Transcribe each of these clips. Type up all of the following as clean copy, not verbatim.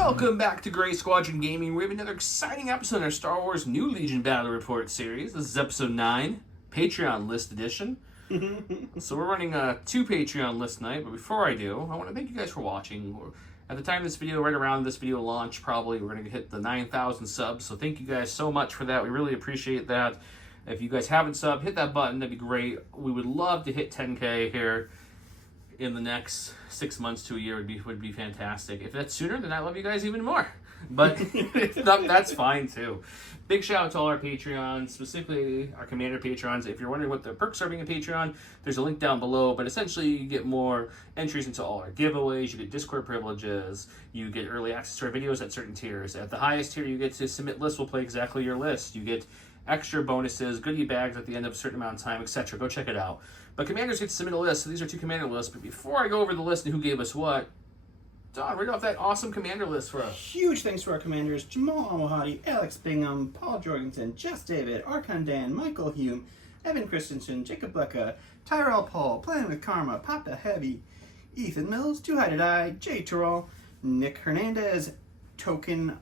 Welcome back to Gray Squadron Gaming. We have another exciting episode in our Star Wars New Legion Battle Report series. This is episode 9, Patreon List Edition. So we're running 2 Patreon lists tonight, but before I do, I want to thank you guys for watching. At the time of this video, right around this video launch, probably, we're going to hit the 9,000 subs, so thank you guys so much for that. We really appreciate that. If you guys haven't subbed, hit that button. That'd be great. We would love to hit 10K here in the next 6 months to a year. Would be fantastic. If that's sooner, then I love you guys even more. But if not, that's fine too. Big shout out to all our Patreons, specifically our Commander Patrons. If you're wondering what the perks are being a Patreon, there's a link down below. But essentially, you get more entries into all our giveaways. You get Discord privileges. You get early access to our videos at certain tiers. At the highest tier, you get to submit lists. We'll play exactly your list. You get extra bonuses, goodie bags at the end of a certain amount of time, etc. Go check it out. But commanders get to submit a list, so these are 2 commander lists. But before I go over the list and who gave us what, Don, read off that awesome commander list for us. Huge thanks to our commanders, Jamal Al-Wahadi, Alex Bingham, Paul Jorgensen, Jess David, Archon Dan, Michael Hume, Evan Christensen, Jacob Blecka, Tyrell Paul, Playing with Karma, Papa Heavy, Ethan Mills, Too High to Die, Jay Terrell, Nick Hernandez, Token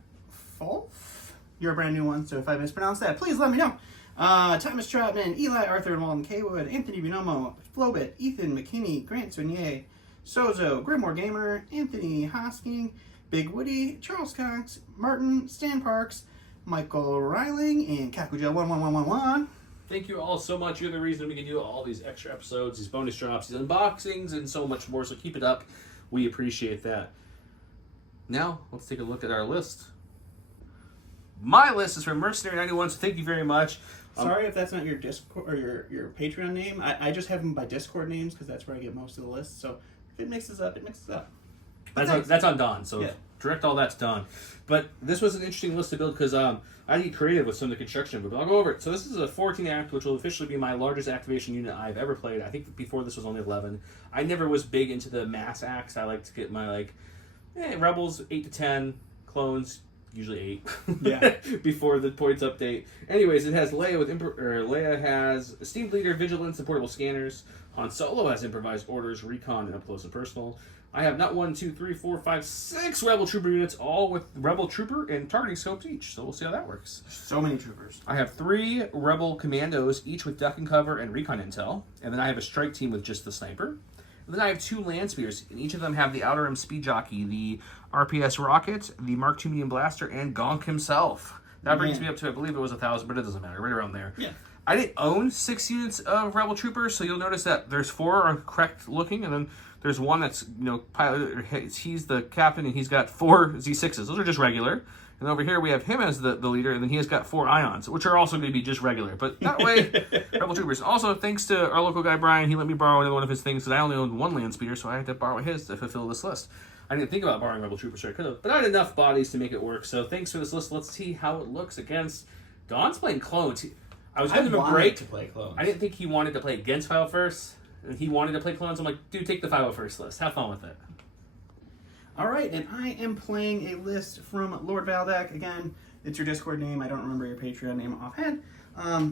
Fulf. You're a brand new one, so if I mispronounce that, please let me know. Thomas Troutman, Eli Arthur and Walden Kaywood, Anthony Binomo, Flobit, Ethan McKinney, Grant Sounier, Sozo, Grimoire Gamer, Anthony Hosking, Big Woody, Charles Cox, Martin, Stan Parks, Michael Reiling, and Kakuja11111. Thank you all so much. You're the reason we can do all these extra episodes, these bonus drops, these unboxings, and so much more. So keep it up. We appreciate that. Now, let's take a look at our list. My list is from Mercenary91, so thank you very much. Sorry if that's not your Discord or your Patreon name. I just have them by Discord names because that's where I get most of the lists. So if it mixes up, it mixes up. That's on Don, so yeah. Direct all that's Don. But this was an interesting list to build because I get creative with some of the construction, but I'll go over it. So this is a 14 act, which will officially be my largest activation unit I've ever played. I think before this was only 11. I never was big into the mass acts. I like to get my Rebels 8 to 10, clones usually 8. Yeah. Before the points update. Anyways, it has Leia with Leia has Esteemed Leader, Vigilance, and Portable Scanners. Han Solo has Improvised Orders, Recon, and Up Close and Personal. I have not 1, 2, 3, 4, 5, 6 Rebel Trooper units, all with Rebel Trooper and targeting scopes each. So we'll see how that works. So many troopers. I have 3 Rebel Commandos, each with Duck and Cover and Recon Intel. And then I have a strike team with just the Sniper. And then I have 2 Land Spears, and each of them have the Outer Rim Speed Jockey, the RPS Rocket, the Mark II Medium Blaster, and Gonk himself. That brings me up to, I believe it was 1,000, but it doesn't matter, right around there. Yeah. I didn't own 6 units of Rebel Troopers, so you'll notice that there's 4 are correct looking, and then there's one that's, pilot, he's the captain, and he's got 4 Z6s. Those are just regular. And over here we have him as the leader, and then he has got 4 Ions, which are also going to be just regular. But that way, Rebel Troopers. Also, thanks to our local guy, Brian, he let me borrow another one of his things, because I only owned 1 Land Speeder, so I had to borrow his to fulfill this list. I didn't think about borrowing Rebel Troopers, so I could have, but I had enough bodies to make it work. So thanks for this list. Let's see how it looks against... Don's playing clones. I was giving him a break. To play clones. I didn't think he wanted to play against 501st, and he wanted to play clones. I'm like, dude, take the 501st list. Have fun with it. All right, and I am playing a list from Lord Valdak. Again, it's your Discord name. I don't remember your Patreon name offhand.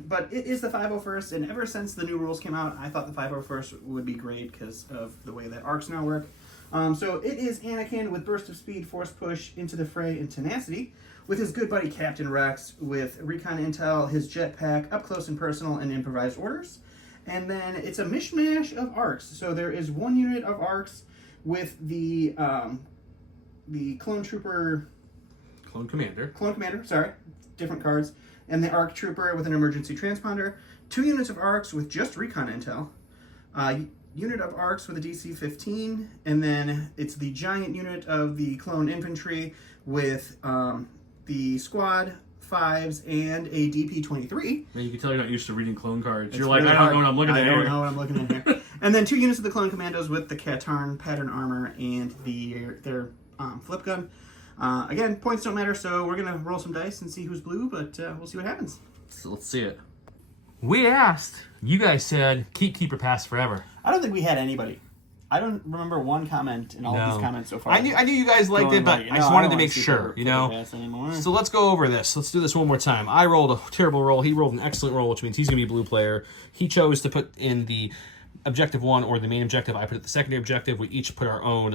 But it is the 501st, and ever since the new rules came out, I thought the 501st would be great because of the way that arcs now work. So it is Anakin with Burst of Speed, Force Push, Into the Fray, and Tenacity, with his good buddy Captain Rex with Recon Intel, his Jetpack, Up Close and Personal, and Improvised Orders. And then it's a mishmash of arcs. So there is 1 unit of arcs with the Clone Trooper... Clone Commander, sorry. Different cards. And the Arc Trooper with an Emergency Transponder. 2 units of arcs with just Recon Intel. Unit of arcs with a DC 15, and then it's the giant unit of the clone infantry with the squad 5s and a DP 23. Man, you can tell you're not used to reading clone cards. It's you're like, really I don't know what I'm looking at here. I don't know what I'm looking at here. And then 2 units of the clone commandos with the Katarn pattern armor and their flip gun. Again, points don't matter, so we're gonna roll some dice and see who's blue, but we'll see what happens. So let's see it. We asked. You guys said, keep Keeper Pass forever. I don't think we had anybody. I don't remember one comment in all of these comments so far. I knew you guys liked it, but I just wanted to make sure, So let's go over this. Let's do this one more time. I rolled a terrible roll. He rolled an excellent roll, which means he's going to be a blue player. He chose to put in the objective 1 or the main objective. I put it the secondary objective. We each put our own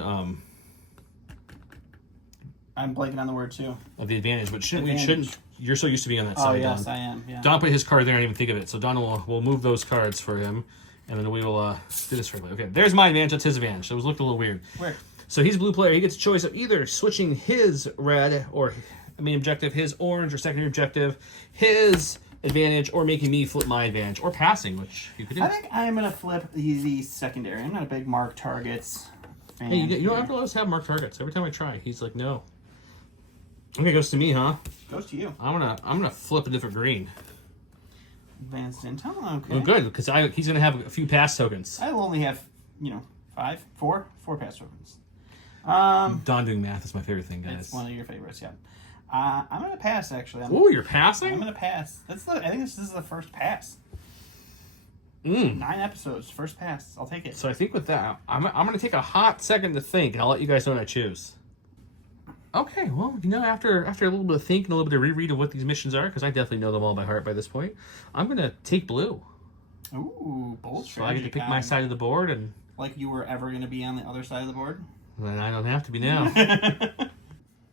I'm blanking on the word too. Of the advantage, but Advantage. shouldn't. You're so used to being on that Oh side, yes, Don. I am. Yeah. Don put his card there and didn't even think of it. So Don will move those cards for him, and then we will do this for him. Okay, there's my advantage. That's his advantage. It was looked a little weird. Where? So he's a blue player. He gets a choice of either switching his red or main objective, his orange or secondary objective, his advantage, or making me flip my advantage, or passing, which you could do. I think I'm gonna flip the secondary. I'm not a big mark targets fan. Hey, you don't have to let us have marked targets. Every time I try, he's like, no. Okay, goes to me, huh? Goes to you. I'm gonna flip a different green. Advanced intel. Okay. Well, good, because he's gonna have a few pass tokens. I will only have, four pass tokens. Don doing math is my favorite thing, guys. It's one of your favorites, yeah. I'm gonna pass actually. Oh, you're passing? I'm gonna pass. I think this is the first pass. 9 episodes, first pass. I'll take it. So I think with that, I'm gonna take a hot second to think, and I'll let you guys know what I choose. Okay, well, after a little bit of think and a little bit of reread of what these missions are, because I definitely know them all by heart by this point, I'm gonna take blue. Ooh, bold So strategy. I get to pick my side of the board, and like you were ever gonna be on the other side of the board. then I don't have to be now.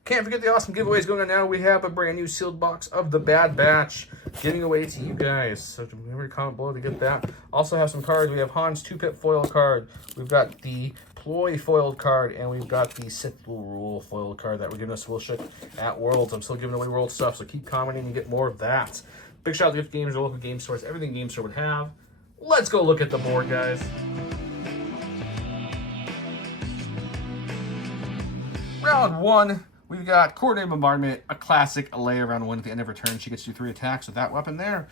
Can't forget the awesome giveaways going on now. We have a brand new sealed box of the Bad Batch giving away to you guys. So remember to comment below to get that. Also have some cards. We have Han's 2-pip foil card. We've got the Ploy foiled card, and we've got the Sith Rule foiled card that we're giving us will ship at Worlds. I'm still giving away World stuff, so keep commenting and get more of that. Big shout out to Gift Games, our local game stores, everything Game Store would have. Let's go look at the board, guys. Round 1. We've got Coordinated Bombardment, a classic Leia round 1. At the end of her turn, she gets to do 3 attacks with that weapon there.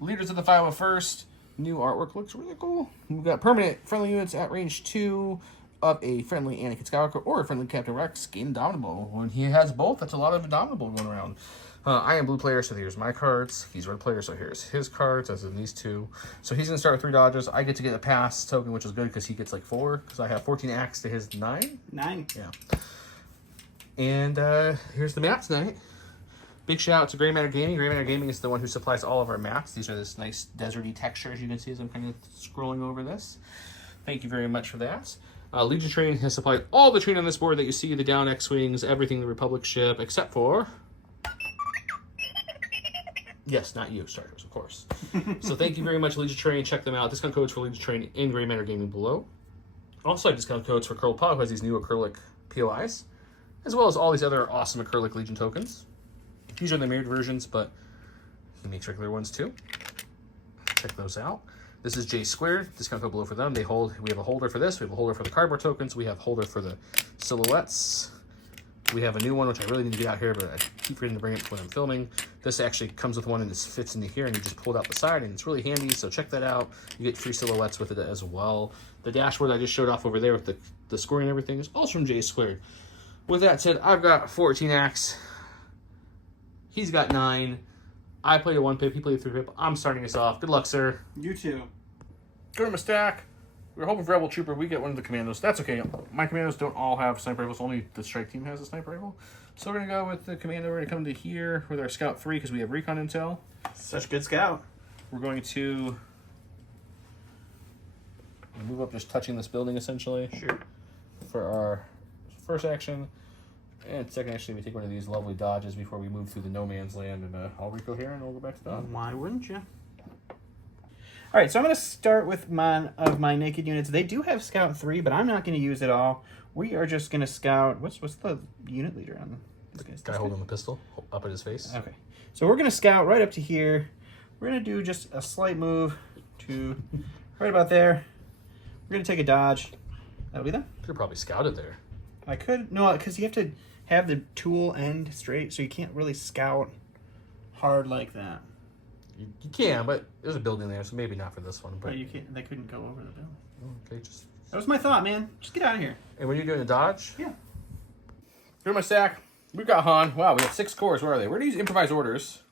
Leaders of the 501st. New artwork looks really cool. We've got permanent friendly units at range 2 of a friendly Anakin Skywalker or a friendly Captain Rex gain Indomitable. When he has both, that's a lot of Indomitable going around. I am blue player, so here's my cards. He's red player, so here's his cards, as in these two. So he's going to start with 3 dodges. I get to get a pass token, which is good because he gets like 4, because I have 14 acts to his 9. 9. Yeah. And here's the map tonight. Big shout out to Gray Matter Gaming. Gray Matter Gaming is the one who supplies all of our maps. These are this nice deserty texture, as you can see as I'm kind of scrolling over this. Thank you very much for that. Legion Train has supplied all the train on this board that you see, the down X-Wings, everything the Republic ship, except for... Yes, not you, Star Wars, of course. So thank you very much, Legion Train. Check them out. Discount codes for Legion Train in Gray Matter Gaming below. Also, discount codes for Curl Pop, who has these new acrylic POIs, as well as all these other awesome acrylic Legion tokens. These are the mirrored versions, but he makes regular ones too. Check those out. This is J Squared. Discount code below for them. We have a holder for this. We have a holder for the cardboard tokens. We have a holder for the silhouettes. We have a new one, which I really need to get out here, but I keep forgetting to bring it when I'm filming. This actually comes with one and this fits into here, and you just pull it out the side, and it's really handy, so check that out. You get free silhouettes with it as well. The dashboard I just showed off over there with the scoring and everything is also from J Squared. With that said, I've got 14 acts. He's got 9. I played a 1-pip. He played a 3-pip. I'm starting us off. Good luck, sir. You too. Go to my stack. We were hoping for Rebel Trooper. We get one of the commandos. That's okay. My commandos don't all have sniper rifles. Only the strike team has a sniper rifle. So we're going to go with the commando. We're going to come to here with our Scout 3 because we have recon intel. Such good scout. We're going to move up just touching this building, essentially. Sure. For our first action. And second, actually, we take one of these lovely dodges before we move through the no man's land, and I'll reco here, and we'll go back to Don. Why wouldn't you? All right, so I'm going to start with my naked units. They do have Scout 3, but I'm not going to use it all. We are just going to scout... What's the unit leader on this guy? Guy holding the pistol up at his face. Okay, so we're going to scout right up to here. We're going to do just a slight move to right about there. We're going to take a dodge. That'll be them. Could have probably scouted there. I could... No, because you have to have the tool end straight, so you can't really scout hard like that. You can, but there's a building there, so maybe not for this one. But you can't. They couldn't go over the building. Okay, just... That was my thought, man. Just get out of here. And when you're doing a dodge? Yeah. Here's my stack. We've got Han. Wow, we have 6 cores. Where are they? We're going to use improvised orders.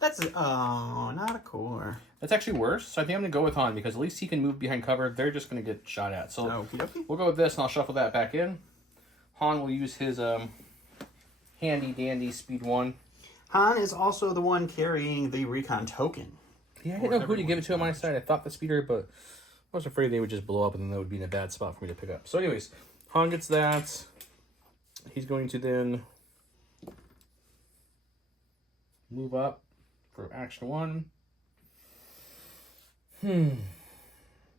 That's... Oh, not a core. That's actually worse. So I think I'm going to go with Han because at least he can move behind cover. They're just going to get shot at. So Okey-dokey. we'll go with this, and I'll shuffle that back in. Han will use his handy-dandy speed 1. Han is also the one carrying the recon token. Yeah, I didn't know who to give it to on my side. I thought the speeder, but I was afraid they would just blow up and then that would be in a bad spot for me to pick up. So anyways, Han gets that. He's going to then move up for action 1.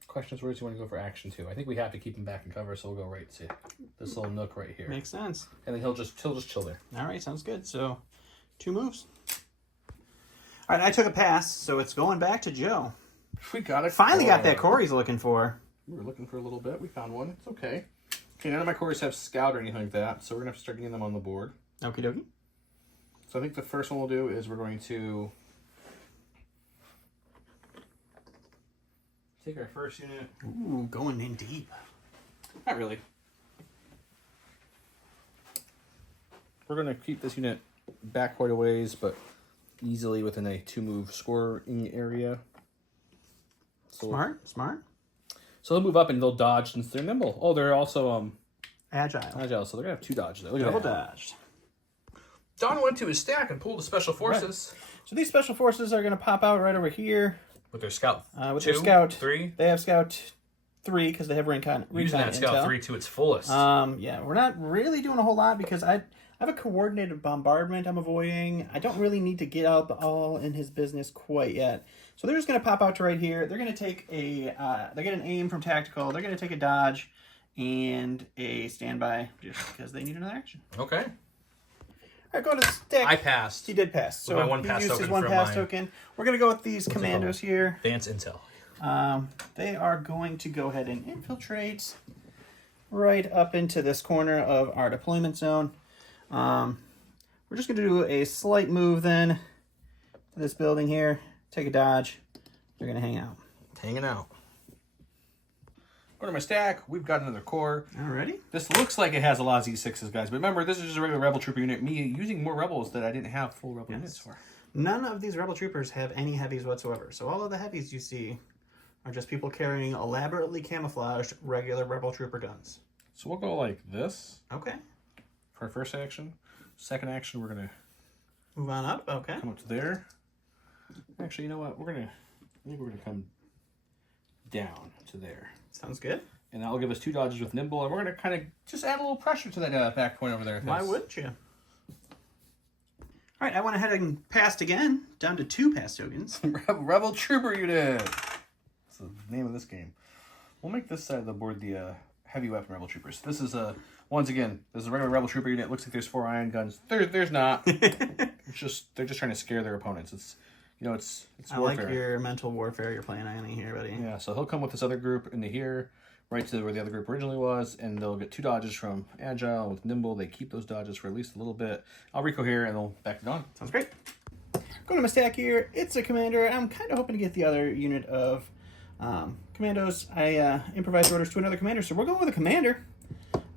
Question is, where does he want to go for action 2? I think we have to keep him back in cover, so we'll go right to this little nook right here. Makes sense. And then he'll just chill there. All right, sounds good. So 2 moves. All right, I took a pass, so it's going back to Joe. We got it. Finally got that core he's looking for. We were looking for a little bit. We found one. It's okay. Okay, none of my cores have scout or anything like that, so we're going to have to start getting them on the board. Okie dokie. So I think the first one we'll do is we're going to take our first unit. Ooh, going in deep. Not really. We're going to keep this unit back quite a ways, but easily within a 2-move scoring area. So Smart. So they'll move up and they'll dodge since they're nimble. Oh, they're also Agile. so they're going to have 2 dodges there. Double dodged. Don went to his stack and pulled the special forces. Right. So these special forces are going to pop out right over here. With their scout. Their scout 3. They have scout 3 because they have recon. Using that scout intel. 3 to its fullest. Yeah, we're not really doing a whole lot because I have a coordinated bombardment I'm avoiding. I don't really need to get up all in his business quite yet. So they're just going to pop out to right here. They're going to take a, they get an aim from tactical. They're going to take a dodge and a standby just because they need another action. Okay. All right, go to the stick. I passed. He did pass. So my one he pass used his token one from pass mine. token. We're going to go with these commandos here. Advance intel. They are going to go ahead and infiltrate right up into this corner of our deployment zone. We're just going to do a slight move then to this building here. Take a dodge. They're going to hang out. Hanging out. Go to my stack. We've got another core. Alrighty. This looks like it has a lot of Z6s, guys. But remember, this is just a regular Rebel Trooper unit. Me using more Rebels that I didn't have full Rebel units for. None of these Rebel Troopers have any heavies whatsoever. So all of the heavies you see are just people carrying elaborately camouflaged regular Rebel Trooper guns. So we'll go like this. Okay. For our first action. Second action, we're going to Move on up. Okay. come up to there. Actually, you know what? I think we're going to come down to there. Sounds good. And that'll give us 2 dodges with nimble, and we're going to kind of just add a little pressure to that back point over there. Why wouldn't you? All right, I went ahead and passed again, down to 2 pass tokens. Rebel Trooper unit. That's the name of this game. We'll make this side of the board the heavy weapon Rebel Troopers. This is once again, this is a regular Rebel Trooper unit. It looks like there's 4 ion guns. There's not. It's just they're just trying to scare their opponents. It's it's I warfare. like your mental warfare you're playing on here, buddy. Yeah, so he'll come with this other group into here, right to where the other group originally was, and they'll get 2 dodges from Agile. With Nimble, they keep those dodges for at least a little bit. I'll Rico here, and they'll back it on. Sounds great. Going to my stack here. It's a commander. I'm kind of hoping to get the other unit of commandos. I improvised orders to another commander, so we're going with a commander.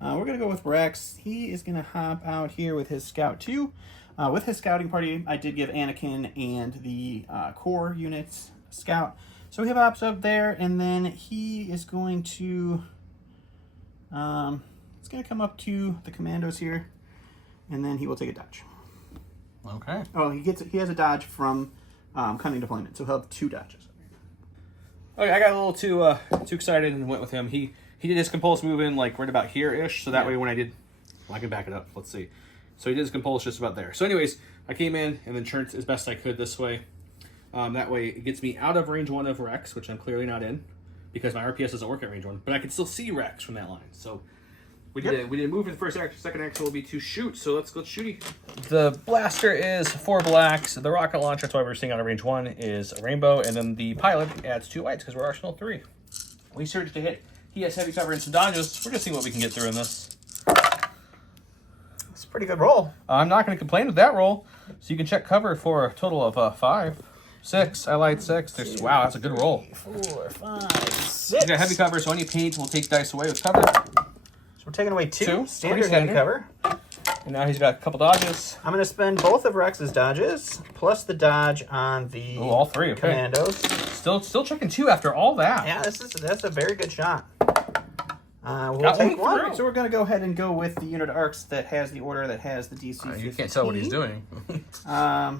We're going to go with Rex. He is going to hop out here with his Scout 2. With his scouting party, I did give Anakin and the core units Scout. So he hops up there, and then he is going to... it's going to come up to the commandos here, and then he will take a dodge. Okay. Oh, he has a dodge from cunning deployment, so he'll have 2 dodges. Okay, I got a little too excited and went with him. He did his compulse move in like right about here-ish, so that way when I can back it up. Let's see. So he did his compulse just about there. So anyways, I came in and then turned as best I could this way. That way it gets me out of range 1 of Rex, which I'm clearly not in, because my RPS doesn't work at range 1, but I can still see Rex from that line. So we did a move in the first action. Second action will be to shoot, so let's shoot. The blaster is 4 blacks. The rocket launcher, that's why we're seeing out of range 1, is a rainbow, and then the pilot adds 2 whites because we're Arsenal 3. We surge to hit. He has heavy cover and some dodges. We're just seeing what we can get through in this. It's a pretty good roll. I'm not going to complain with that roll. So you can check cover for a total of 5. 6. I lied 6. Wow, that's a good roll. 4, 5, 6. He's got heavy cover, so any paint will take dice away with cover. So we're taking away 2. Standard heavy cover. And now he's got a couple dodges. I'm going to spend both of Rex's dodges, plus the dodge on the all 3, okay. commandos. Still checking 2 after all that. Yeah, that's a very good shot. We'll take 1. Right, so we're going to go ahead and go with the unit arcs that has the order that has the DC 15. You can't tell what he's doing.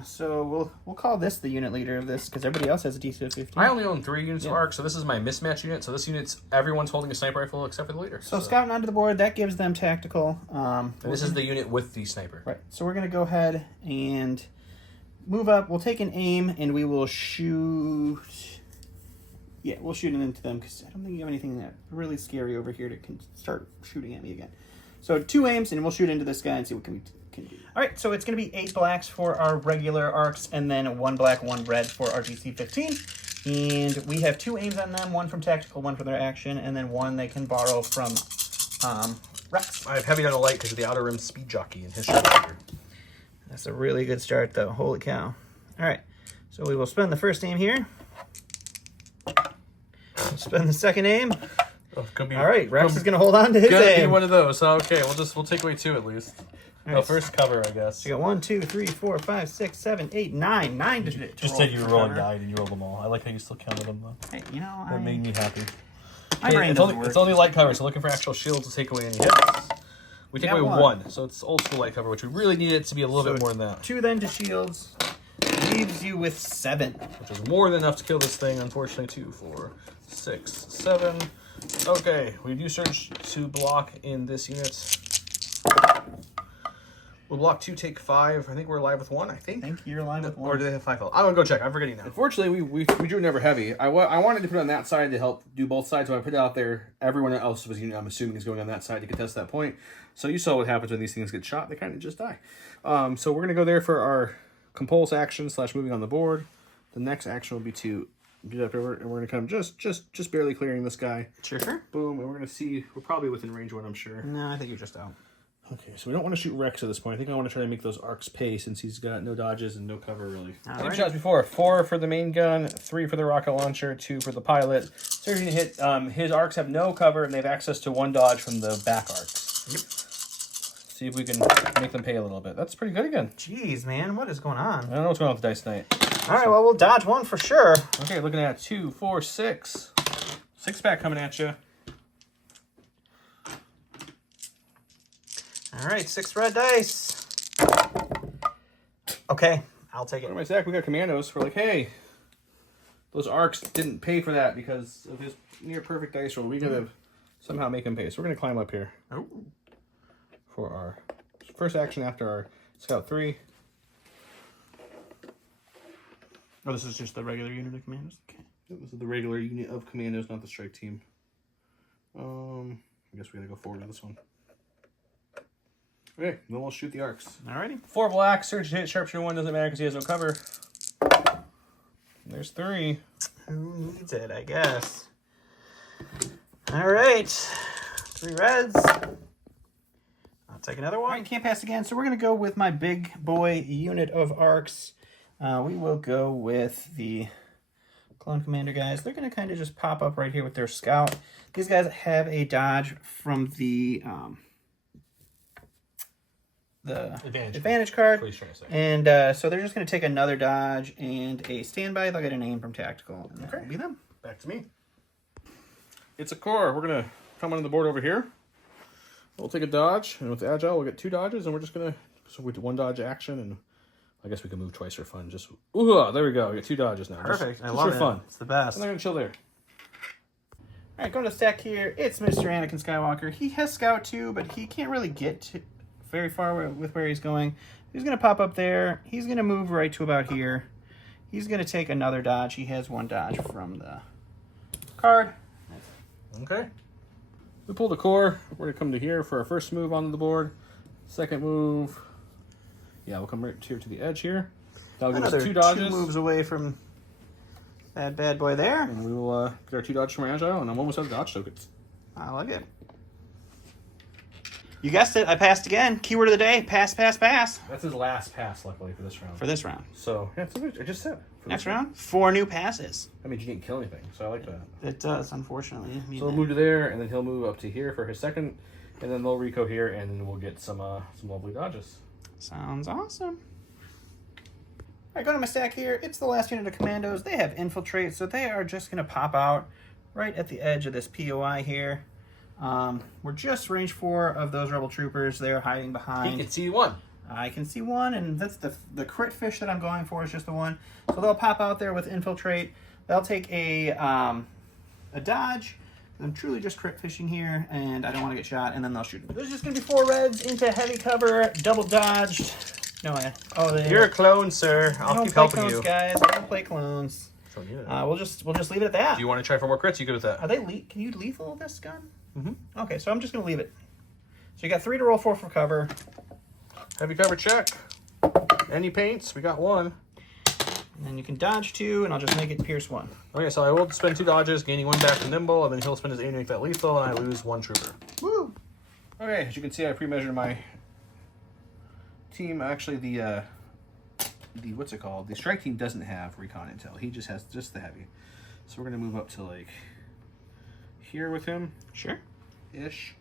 So we'll call this the unit leader of this because everybody else has a DC 15. I only own 3 units of arcs, so this is my mismatch unit. So this unit's everyone's holding a sniper rifle except for the leader. So scouting onto the board, that gives them tactical. And this is the unit with the sniper. Right. So we're going to go ahead and move up. We'll take an aim, and we will shoot. Yeah, we'll shoot it into them, because I don't think you have anything that really scary over here to start shooting at me again. So 2 aims, and we'll shoot into this guy and see what we can do. All right, so it's going to be 8 blacks for our regular arcs, and then 1 black, 1 red for our DC-15. And we have 2 aims on them, 1 from tactical, 1 for their action, and then 1 they can borrow from Rex. I have heavy on the light because of the outer rim speed jockey and his sharpshooter. That's a really good start, though. Holy cow. All right, so we will spend the first aim here. We'll spend the second aim. Oh, could be, all right, Rex is going to hold on to his gonna aim. be one of those. So, okay, we'll take away 2 at least. All No, right, first cover, I guess. So you got 1, 2, 3, 4, 5, 6, 7, 8, 9. 9 to Just roll said you were rolling cover. 9 and you rolled them all. I like how you still counted them though. Hey, you know, That made me happy. my brain It's doesn't only, work. it's only light cover, so looking for actual shields to take away any hits. We take got away 1. 1, so it's old school light cover, which we really need it to be a little bit more than that. 2 then to shields. Leaves you with 7. Which is more than enough to kill this thing, unfortunately. 2, 4, 6, 7. Okay, we do search to block in this unit. We'll block 2, take 5. I think we're alive with 1, I think. I think you're alive with 1. Or do they have 5 health? I'm gonna go check. I'm forgetting now. Unfortunately, we drew never heavy. I wanted to put it on that side to help do both sides, so I put it out there. Everyone else was, I'm assuming, is going on that side to contest that point. So you saw what happens when these things get shot. They kind of just die. So we're going to go there for our compulse action / moving on the board. The next action will be to get up over, and we're going to come just barely clearing this guy. Sure. Boom, and we're going to see, we're probably within range 1, I'm sure. No, I think you're just out. Okay, so we don't want to shoot Rex at this point. I think I want to try to make those arcs pay since he's got no dodges and no cover, really. All right. Shots before. 4 for the main gun, 3 for the rocket launcher, 2 for the pilot. Surgeon hit, his arcs have no cover, and they have access to 1 dodge from the back arcs. Yep. See if we can make them pay a little bit. That's pretty good again. Jeez, man, what is going on? I don't know what's going on with the dice tonight. All right, well, we'll dodge 1 for sure. Okay, looking at 2, 4, 6. 6-pack coming at you. All right, 6 red dice. Okay, I'll take it. What am I saying? We got commandos. We're like, hey, those arcs didn't pay for that because of his near perfect dice roll. We gotta somehow make him pay. So we're gonna climb up here Oh. for our first action after our Scout 3. Oh, this is just the regular unit of commandos? Okay. This is the regular unit of commandos, not the strike team. I guess we gotta go forward on this one. Okay, then we'll shoot the arcs. Alrighty. 4 black, surge hit, sharpshooter 1 doesn't matter because he has no cover. There's 3. Who needs it, I guess. All right. 3 reds. I'll take another one. All right, can't pass again. So we're going to go with my big boy unit of arcs. We will go with the clone commander guys. They're going to kind of just pop up right here with their scout. These guys have a dodge from the advantage card. And so they're just going to take another dodge and a standby. They'll get an aim from tactical. And that will be them. Back to me. It's a core. We're going to come onto the board over here. We'll take a dodge, and with agile, we'll get 2 dodges, and we're just going to, so we do 1 dodge action, and I guess we can move twice for fun. Just, ooh, there we go. We get 2 dodges now. Perfect. Just I love for it. fun. It's the best. And I'm going to chill there. All right, going to stack here. It's Mr. Anakin Skywalker. He has Scout too, but he can't really get very far with where he's going. He's going to pop up there. He's going to move right to about here. He's going to take another dodge. He has 1 dodge from the card. Okay. We pulled a core. We're going to come to here for our first move onto the board. Second move. Yeah, we'll come right here to the edge here. That'll give us 2 dodges. 2 moves away from that bad boy there. And we will get our 2 dodges from our agile, and I'm almost out of dodge tokens. I like it. You guessed it. I passed again. Keyword of the day, pass, pass, pass. That's his last pass, luckily, for this round. For this round. So, yeah, that's what I just said. Next round, 4 new passes. That means you didn't kill anything, so I like that. It does, unfortunately. So we'll move to there, and then he'll move up to here for his second, and then they'll reco here, and then we'll get some lovely dodges. Sounds awesome. All right, going to my stack here. It's the last unit of commandos. They have infiltrate, so they are just going to pop out right at the edge of this POI here. We're just range 4 of those rebel troopers. They're hiding behind. He can see 1. I can see 1, and that's the crit fish that I'm going for is just the 1. So they'll pop out there with infiltrate. They'll take a dodge. I'm truly just crit fishing here, and I don't want to get shot, and then they'll shoot. There's just going to be 4 reds into heavy cover, double dodged. No, oh, You're a clone, sir. I I'll don't keep play helping clones, you. guys. I don't play clones. Don't need it. We'll just leave it at that. Do you want to try for more crits? You good with that? Are they can you lethal this gun? Mm-hmm. Okay, so I'm just gonna leave it. So you got 3 to roll for cover. Heavy cover check. Any paints? We got 1. And then you can dodge 2, and I'll just make it pierce 1. Okay, so I will spend 2 dodges, gaining 1 back to nimble, and then he'll spend his aim to make that lethal, and I lose 1 trooper. Woo! Okay, as you can see, I pre-measured my team. Actually, the what's it called? The strike team doesn't have recon intel. He just has the heavy. So we're gonna move up to like here with him. Sure. Ish.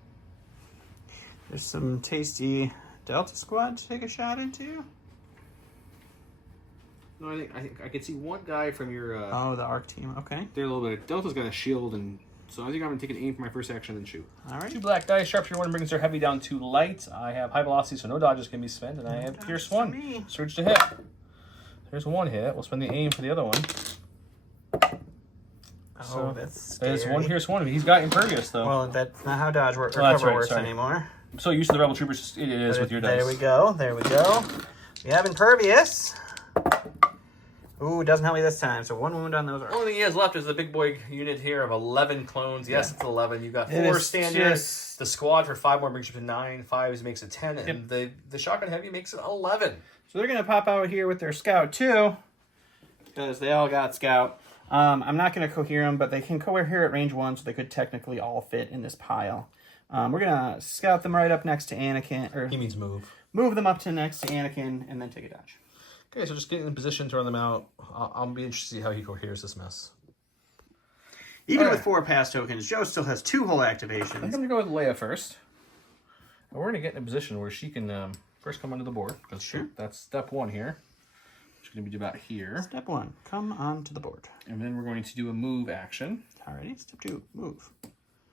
There's some tasty Delta Squad to take a shot into. No, I think I can see one guy from your. Oh, the ARC team. Okay. They're a little bit. Delta's got a shield, and so I think I'm gonna take an aim for my first action and shoot. All right. 2 black dice. Sharpshooter 1 brings their heavy down to light. I have high velocity, so no dodges can be spent, and I have pierce 1. Surge to hit. There's 1 hit. We'll spend the aim for the other one. Oh, that's scary. There's 1 pierce 1. He's got impervious though. Well, that's not how dodge works. Oh, that's right, works sorry. anymore. So used to the rebel troopers, it is with your dice. There we go. There we go. We have impervious. Ooh, doesn't help me this time. So 1 wound on those. The only thing he has left is the big boy unit here of 11 clones. Yes, it's 11. You've got 4 standard. Just... The squad for 5 more brings you to 9. 5 makes it 10, and the shotgun heavy makes it 11. So they're gonna pop out here with their scout too, because they all got scout. I'm not gonna cohere them, but they can cohere at range 1, so they could technically all fit in this pile. We're gonna scout them right up next to Anakin, or He means move. move them up to next to Anakin, and then take a dodge. Okay, so just get in position to run them out. I'll be interested to see how he coheres this mess. Even with 4 pass tokens, Joe still has 2 whole I think I'm activations. going to go with Leia first. And we're going to get in a position where she can first come onto the board. Because that's step 1 here. Which is going to be about here. Step 1, come onto the board. And then we're going to do a move action. Alrighty, step 2, move.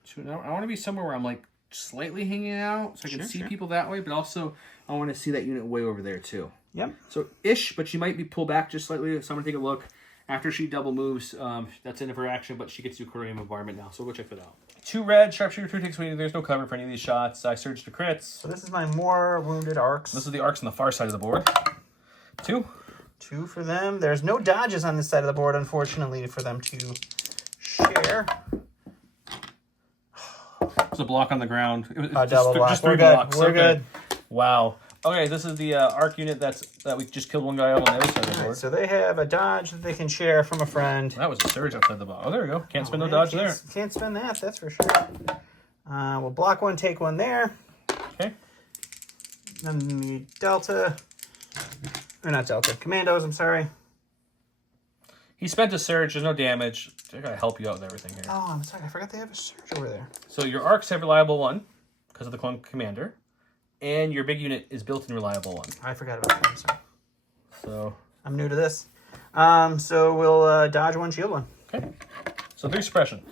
So now I want to be somewhere where I'm like slightly hanging out. So I can see people that way. But also I want to see that unit way over there too. Yep. So ish, but she might be pulled back just slightly. So I'm going to take a look. After she double moves, that's end of her action, but she gets to aquarium environment now. So we'll check that out. 2 red, sharpshooter 2 takes away. There's no cover for any of these shots. I surge to crits. So this is my more wounded arcs. This is the arcs on the far side of the board. 2. 2 for them. There's no dodges on this side of the board, unfortunately, for them to share. There's a block on the ground. Double block. Just 3 We're good. blocks. We're good. Wow. Okay, this is the arc unit that we just killed one guy on the other side of the Alright, board. so they have a dodge that they can share from a friend. That was a surge outside the box. Oh, there we go. Can't spend no man, dodge there. Can't spend that, that's for sure. We'll block 1, take 1 there. Okay. Then the Delta, or not Delta, Commandos, I'm sorry. He spent a surge. There's no damage. I gotta help you out with everything here. Oh, I'm sorry, I forgot they have a surge over there. So your arcs have reliable 1 because of the clone commander, and your big unit is built in reliable 1. I forgot about that, I'm sorry. So I'm new to this. So we'll dodge 1, shield 1. okay. So 3 suppression.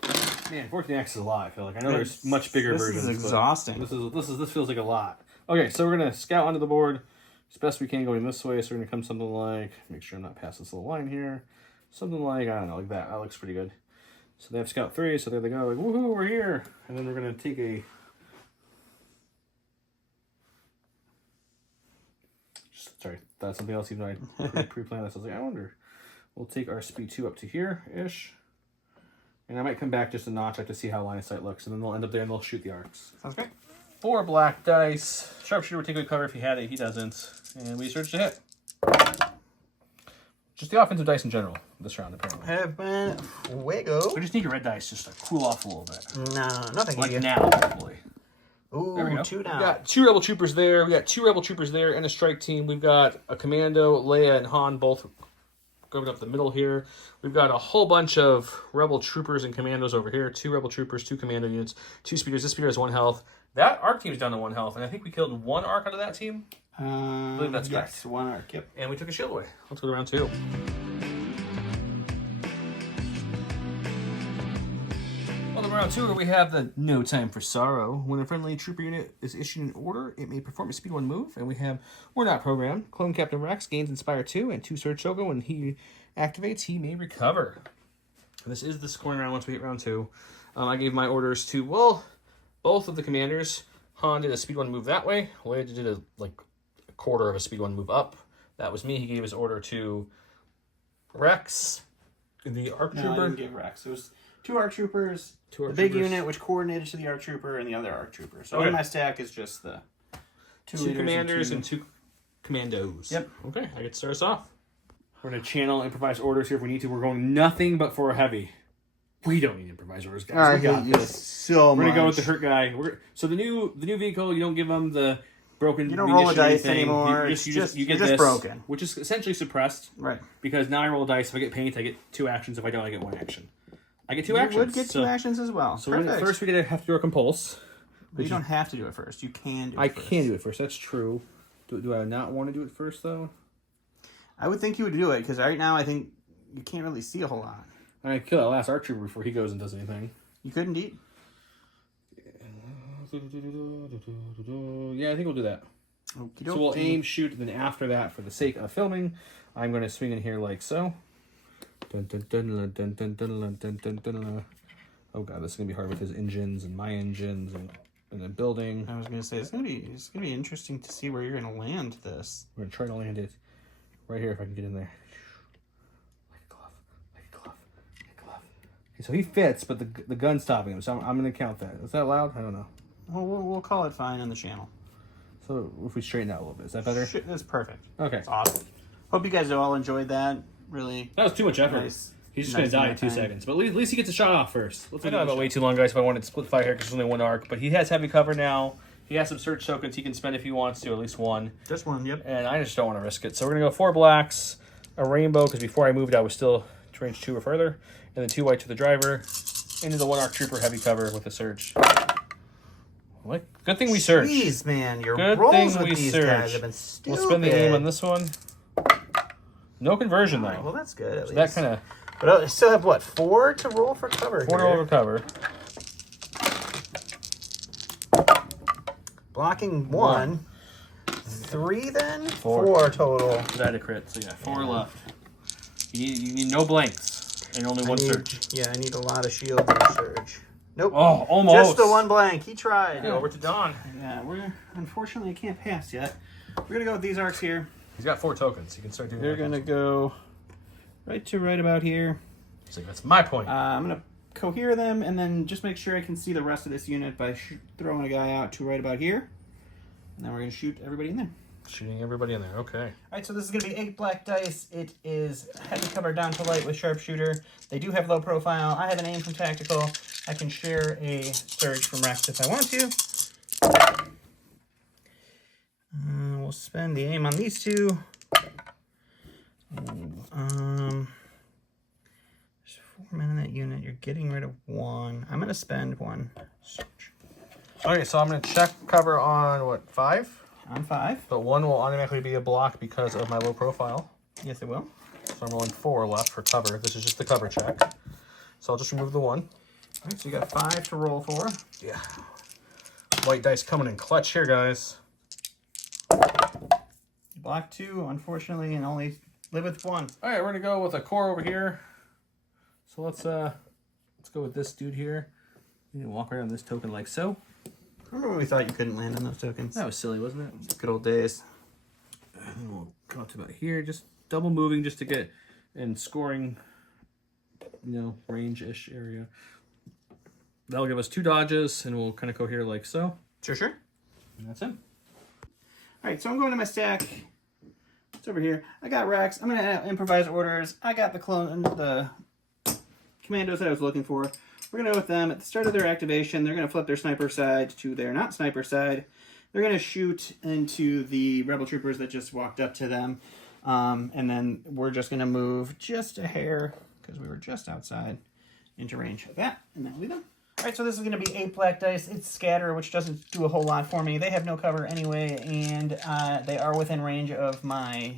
Man, 14 X is a lot. I feel like I know there's much bigger versions. This is exhausting. This feels like a lot. Okay, so we're gonna scout onto the board as best we can going this way. So we're gonna come something like, make sure I'm not past this little line here. Something like, I don't know, like that. That looks pretty good. So they have scout 3. So there they go. Like, woohoo, we're here. And then we're gonna take a. Sorry, that's something else. Even though I pre-planned this, I was like, I wonder. We'll take our speed 2 up to here ish. And I might come back just a notch to see how line of sight looks, and then they'll end up there and they'll shoot the arcs. Sounds great. 4 black dice. Sharpshooter would take good cover if he had it. He doesn't. And we surge to hit. Just the offensive dice in general this round, apparently. Have been fuego. We just need your red dice just to cool off a little bit. No, nothing. Like now, hopefully. Ooh, There we go. 2 down. We got 2 rebel troopers there. We got 2 rebel troopers there and a strike team. We've got a commando, Leia and Han both going up the middle here. We've got a whole bunch of rebel troopers and commandos over here. 2 rebel troopers, 2 commando units, 2 speeders. This speeder has 1 health. That arc team's down to 1 health, and I think we killed 1 arc out of that team. I believe that's correct. Yes, 1 arc, yep. And we took a shield away. Let's go to round 2. Well, in round 2, we have the No Time for Sorrow. When a friendly trooper unit is issued an order, it may perform a speed 1 move. And we have We're Not Programmed. Clone Captain Rex gains Inspire 2 and 2 Surge Token. When he activates, he may recover. And this is the scoring round once we hit round 2. I gave my orders to, well, both of the commanders. Han did a speed 1 move that way. Leia did a quarter of a speed 1 move up. That was me. He gave his order to Rex, the ARC No, Trooper. I didn't give Rex. It was 2 ARC Troopers, Two the big troopers. unit which coordinated to the ARC Trooper, and the other ARC Trooper. So Okay. in my stack is just the 2 commanders and 2 commandos. Yep. Okay, I get to start us off. We're going to channel improvise orders here if we need to. We're going nothing but for a heavy. We don't need improvise orders, guys. We got this. so We're going to go with the hurt guy. So the new vehicle, you don't give them the broken. You don't roll a munition or dice anything. anymore. You It's get just this, broken. which is essentially suppressed. Right. Because now I roll a dice. If I get paint, I get 2 actions. If I don't, I get 1 action. I get 2 actions. You would get 2 actions as well. So Perfect. first we have to do our compulse. But you don't have to do it first. You can do it I first. can do it first. That's true. Do I not want to do it first, though? I would think you would do it, because right now I think you can't really see a whole lot. I kill that last archer before he goes and does anything. You could indeed. Yeah, I think we'll do that. Okey-dokey. So we'll aim, shoot, and then after that, for the sake of filming, I'm going to swing in here like so. Dun, dun, dun, dun, dun, dun, dun, dun, dun, dun, dun. Oh god, this is going to be hard with his engines and my engines and the building. I was going to say, it's gonna be interesting to see where you're going to land this. We're going to try to land it right here if I can get in there. Like a glove, like a glove, like a glove. Okay, so he fits, but the gun's stopping him, so I'm going to count that. Is that loud? I don't know. Well, we'll call it fine on the channel. So if we straighten out a little bit, is that better? That's perfect. Okay. That's awesome. Hope you guys all enjoyed that. Really That was too much effort. nice. He's just nice going to die in amount 2 of time. seconds. But at least he gets a shot off first. I know about way too long, guys, if I wanted to split fire here because there's only 1 arc. But he has heavy cover now. He has some search tokens he can spend if he wants to, at least 1. Just 1, yep. And I just don't want to risk it. So we're going to go 4 blacks, a rainbow, because before I moved, I was still to range 2 or further. And then 2 white to the driver. Into the 1 arc trooper heavy cover with a search. Like, good thing we search. Jeez, man, your Good rolls thing with we these search. guys have been stupid. We'll spend the aim on this one. No conversion, though. All right, well, that's good, at So least. that kind of... But I still have, what, 4 to roll for cover 4 to here? roll for cover. Blocking 1. 3 then? 4. 4 total. So I had a crit, so yeah, 4 left. You need no blanks and only 1 search. Yeah, I need a lot of shield and surge. Nope. Oh, almost. Just the 1 blank. He tried. Yeah, over to Don. Yeah, unfortunately, I can't pass yet. We're going to go with these arcs here. He's got 4 tokens. He can start doing They're going to go right about here. So that's my point. I'm going to cohere them and then just make sure I can see the rest of this unit by throwing a guy out to right about here. And then we're going to shoot everybody in there. Shooting everybody in there. Okay. All right, so this is going to be 8 black dice. It is heavy cover down to light with sharpshooter. They do have low profile. I have an aim from tactical. I can share a surge from Rex if I want to. We'll spend the aim on these 2. There's 4 men in that unit. You're getting rid of 1. I'm going to spend 1 surge. Okay, so I'm going to check cover on, what, 5? On 5. But 1 will automatically be a block because of my low profile. Yes, it will. So I'm rolling 4 left for cover. This is just the cover check. So I'll just remove the 1. All right, so you got 5 to roll for. Yeah. White dice coming in clutch here, guys. Block 2, unfortunately, and only live with 1. All right, we're gonna go with a core over here. So let's go with this dude here. You can walk around this token like so. Remember when we thought you couldn't land on those tokens? That was silly, wasn't it? Good old days. And then we'll come up to about here, just double moving just to get in scoring, range-ish area. That'll give us 2 dodges, and we'll kind of go here like so. Sure. And that's him. All right, so I'm going to my stack. It's over here. I got Rex. I'm going to improvise orders. I got the commandos that I was looking for. We're going to go with them. At the start of their activation, they're going to flip their sniper side to their not sniper side. They're going to shoot into the rebel troopers that just walked up to them. And then we're just going to move just a hair, because we were just outside, into range like that. And that'll be them. All right, so this is going to be 8 black dice. It's scatter, which doesn't do a whole lot for me. They have no cover anyway, and they are within range of my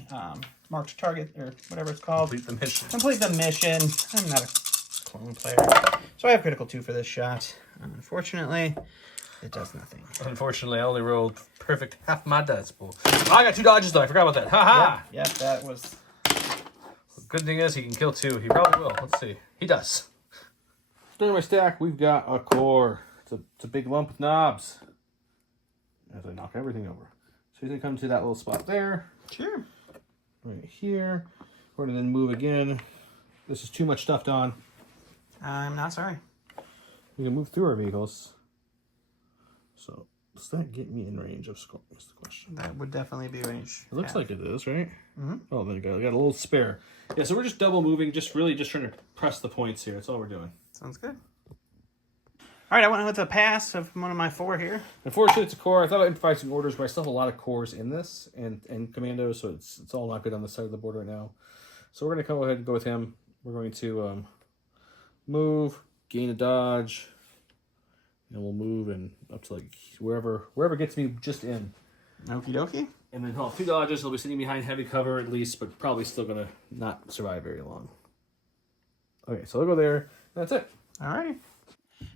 marked target, or whatever it's called. Complete the mission. Complete the mission. I'm not a clone player. So I have critical 2 for this shot. Unfortunately, it does nothing. Unfortunately, I only rolled perfect half my dice pool. Oh, I got 2 dodges though. I forgot about that. Ha ha! Yep, that was... Good thing is he can kill 2. He probably will. Let's see. He does. Starting my stack, we've got a core. It's a big lump with knobs. As I knock everything over. So he's going to come to that little spot there. Sure. Right here. We're going to then move again. This is too much stuff, Don. I'm not sorry. We can move through our vehicles. So, does that get me in range of scoring is the question. That would definitely be range. It looks like it is, right? Mm-hmm. Oh, there you go. We got a little spare. Yeah, so we're just double moving, just really just trying to press the points here. That's all we're doing. Sounds good. All right, I went with a pass of one of my 4 here. Unfortunately, it's a core. I thought I'd improvise some orders, but I still have a lot of cores in this and commandos, so it's all not good on the side of the board right now. So we're going to go ahead and go with him. We're going to move, gain a dodge, and we'll move and up to like wherever gets me just in. Okie dokie. And then he'll have 2 dodges. He'll be sitting behind heavy cover at least, but probably still going to not survive very long. Okay, so I'll go there. That's it. All right.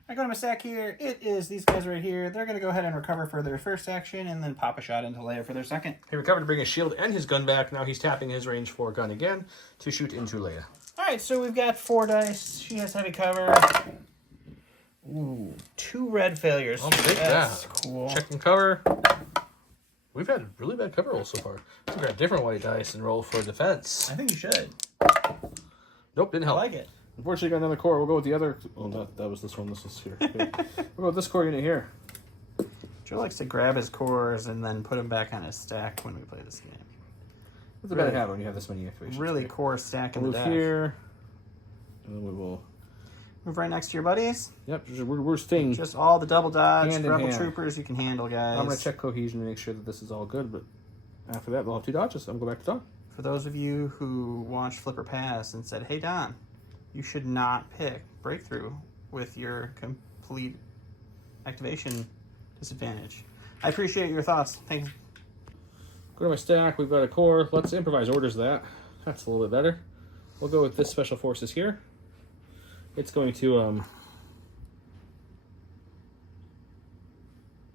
I go to my stack here. It is these guys right here. They're going to go ahead and recover for their first action and then pop a shot into Leia for their second. He recovered to bring his shield and his gun back. Now he's tapping his range 4 gun again to shoot into Leia. All right, so we've got 4 dice. She has heavy cover. Ooh, 2 red failures. I'll take That's that. cool. Check and cover. We've had really bad cover rolls so far. Let's grab different white dice and roll for defense. I think you should. Nope, didn't I help. like it. Unfortunately, got another core. We'll go with the other. Oh, that was this one. This is here. Okay. We'll go with this core unit here. Joe likes to grab his cores and then put them back on his stack when we play this game. It's a bad habit when you have this many activations. Really core stack in We'll the move deck. here. And then we will. Move right next to your buddies. Yep, we're staying. Just all the double dodge, Hand in rebel hand. troopers you can handle, guys. I'm going to check cohesion to make sure that this is all good, but after that, they'll have 2 dodges. I'm going to go back to Don. For those of you who watched Flipper Pass and said, hey, Don, you should not pick Breakthrough with your complete activation disadvantage. I appreciate your thoughts. Thank you. Go to my stack. We've got a core. Let's improvise orders that. That's a little bit better. We'll go with this Special Forces here. It's going to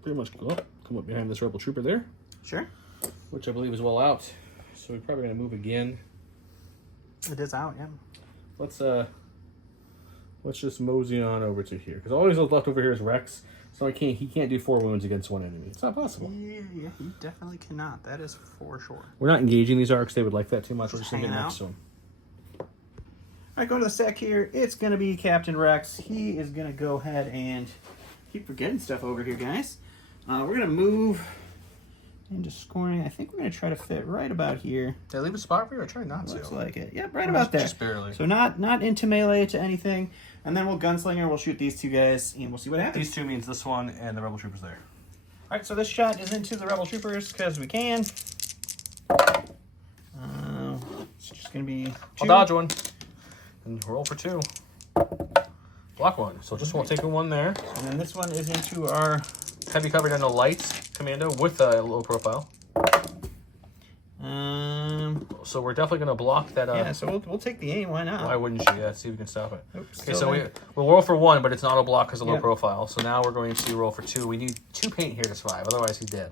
pretty much come up behind this Rebel Trooper there, Sure. which I believe is well out. So we're probably going to move again. It is out, yeah. Let's just mosey on over to here, because all he's left over here is Rex. So he can't do 4 wounds against 1 enemy. It's not possible. Yeah, he definitely cannot. That is for sure. We're not engaging these arcs. They would like that too much. We're just going to get hanging next to him. All right, going to the stack here. It's going to be Captain Rex. He is going to go ahead and keep forgetting stuff over here, guys. We're going to move into scoring. I think we're going to try to fit right about here. Did I leave a spot for you? I tried not to. Looks like it. Yep, right about there. Just barely. So not into melee to anything. And then we'll gunslinger. We'll shoot these 2 guys, and we'll see what happens. These 2 means this one and the Rebel Troopers there. All right, so this shot is into the Rebel Troopers because we can. It's just going to be 2. I'll dodge 1. And roll for 2. Block 1. So just won't take a 1 there. And then this one is into our... Heavy covered on a light commando with a low profile. So we're definitely going to block that. Yeah, so we'll take the aim. Why not? Why wouldn't you? Yeah, see if we can stop it. Oops, Okay, still so there. we'll roll for 1, but it's an auto block because of low Yep. profile. So now we're going to roll for 2. We need 2 paint here to survive. Otherwise, he's dead.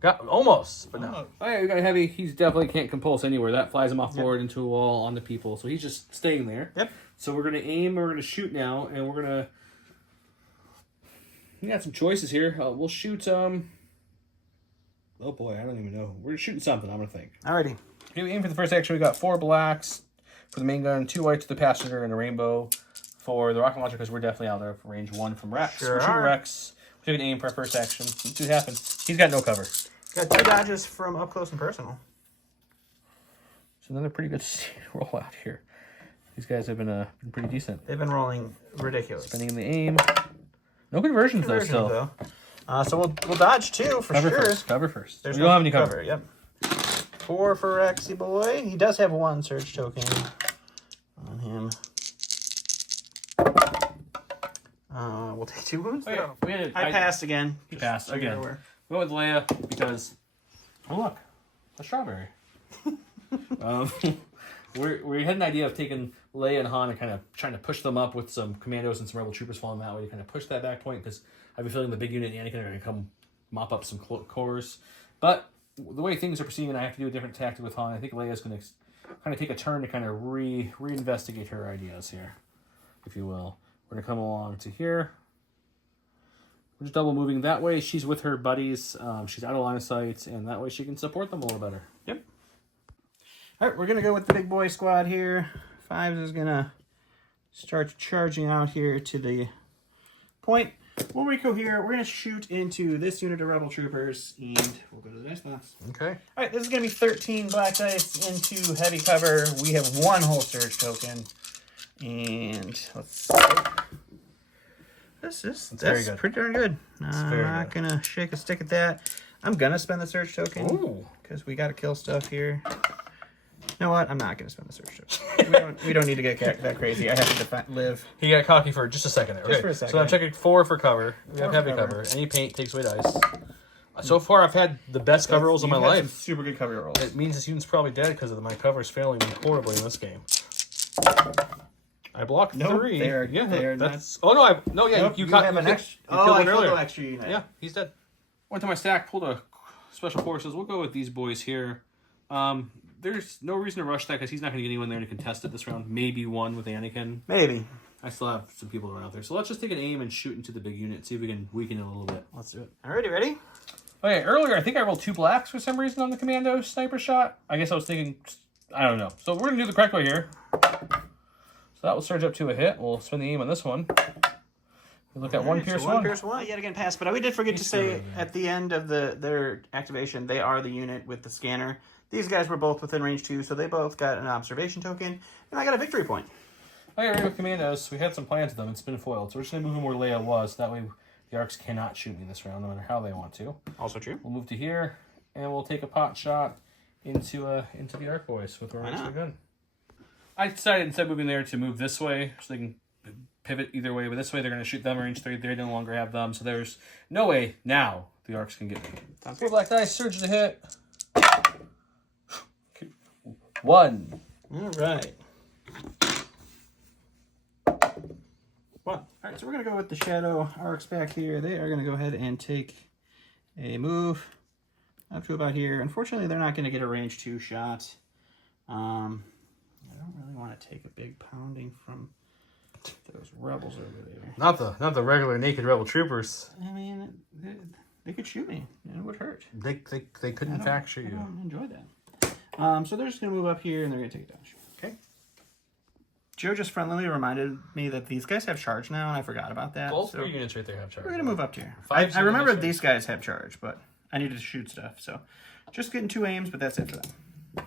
Got almost, but no. Oh yeah, we got a heavy. He's definitely can't compulse anywhere. That flies him off forward into a wall on the people. So he's just staying there. Yep. So we're gonna aim. We're gonna shoot now, and we're gonna. We got some choices here. We'll shoot. Oh boy, I don't even know. We're shooting something. I'm gonna think. Alrighty. Okay, we aim for the first action. We got 4 blacks for the main gun, 2 whites to the passenger, and a rainbow for the rocket launcher because we're definitely out there for range 1 from Rex. Sure We're shooting are. Rex. We're taking aim for our first action. Let's see what happens. He's got no cover. Got 2 dodges from up close and personal. It's another pretty good rollout here. These guys have been pretty decent. They've been rolling ridiculous. Spending in the aim. No conversions though. Still. So we'll dodge 2 for Cover sure. first. Cover first. There's We don't have any cover. Yep. 4 for Rexy boy. He does have 1 surge token on him. We'll take 2 wounds. Oh, yeah. I passed again. He passed so you're again. aware. Go with Leia because. Oh look, a strawberry. We had an idea of taking Leia and Han and kind of trying to push them up with some commandos and some rebel troopers falling that way to kind of push that back point because I have a feeling the big unit and Anakin are going to come mop up some cores. But the way things are proceeding, I have to do a different tactic with Han. I think Leia's going to kind of take a turn to kind of reinvestigate her ideas here, if you will. We're going to come along to here. We're just double moving. That way she's with her buddies. She's out of line of sight, and that way she can support them a little better. Yep. All right, we're going to go with the big boy squad here. Fives is going to start charging out here to the point. When we go here, we're going to shoot into this unit of Rebel Troopers, and we'll go to the dice box. Okay. All right, this is going to be 13 black dice into heavy cover. We have one whole surge token. And let's see. That's very good. pretty darn good. I'm not going to shake a stick at that. I'm going to spend the surge token because we got to kill stuff here. You know what? I'm not going to spend the surge token. we don't need to get that crazy. I have to live. He got cocky for just a second there. Just for a second. So I'm checking 4 for cover. We have heavy cover. Any paint takes away dice. So far, I've had the best cover rolls of my life. Super good cover rolls. It means this unit's probably dead because of my covers failing me horribly in this game. I blocked 3. That's. Oh no! You have an extra. Oh, I killed an extra unit. Yeah, he's dead. Went to my stack, pulled a special forces. We'll go with these boys here. There's no reason to rush that because he's not going to get anyone there to contest it this round. Maybe one with Anakin. Maybe. I still have some people around there. So let's just take an aim and shoot into the big unit. See if we can weaken it a little bit. Let's do it. Alrighty, ready? Okay, earlier I think I rolled 2 blacks for some reason on the commando sniper shot. I guess I was thinking, I don't know. So we're going to do the correct way here. So that will surge up to a hit. We'll spend the aim on this one. We look at 1 Pierce 1. 1 Pierce 1. Yet again passed, but we did forget to say at the end of their activation, they are the unit with the scanner. These guys were both within range 2, so they both got an observation token, and I got a victory point. Okay, we're with commandos. We had some plans with them. It's been foiled, so we're just going to move them where Leia was. That way the arcs cannot shoot me this round, no matter how they want to. Also true. We'll move to here, and we'll take a pot shot into the arc boys with our extra gun. I decided instead of moving there to move this way, so they can pivot either way. But this way they're going to shoot them range 3. They no longer have them, so there's no way now the arcs can get me. 4 black dice, surge to hit. 1. All right. 1. All right, so we're going to go with the Shadow Arcs back here. They are going to go ahead and take a move up to about here. Unfortunately, they're not going to get a range 2 shot. I don't really want to take a big pounding from those rebels over there. Not the regular naked rebel troopers. I mean, they could shoot me. It would hurt. They could in fact shoot you. I don't enjoy that. So they're just going to move up here, and they're going to take it down. Okay. Joe just friendly reminded me that these guys have charge now, and I forgot about that. All 3 units right there have charge. We're going to move up here. 5 I remember these guys have charge, but I needed to shoot stuff. So just getting 2 aims, but that's it for them.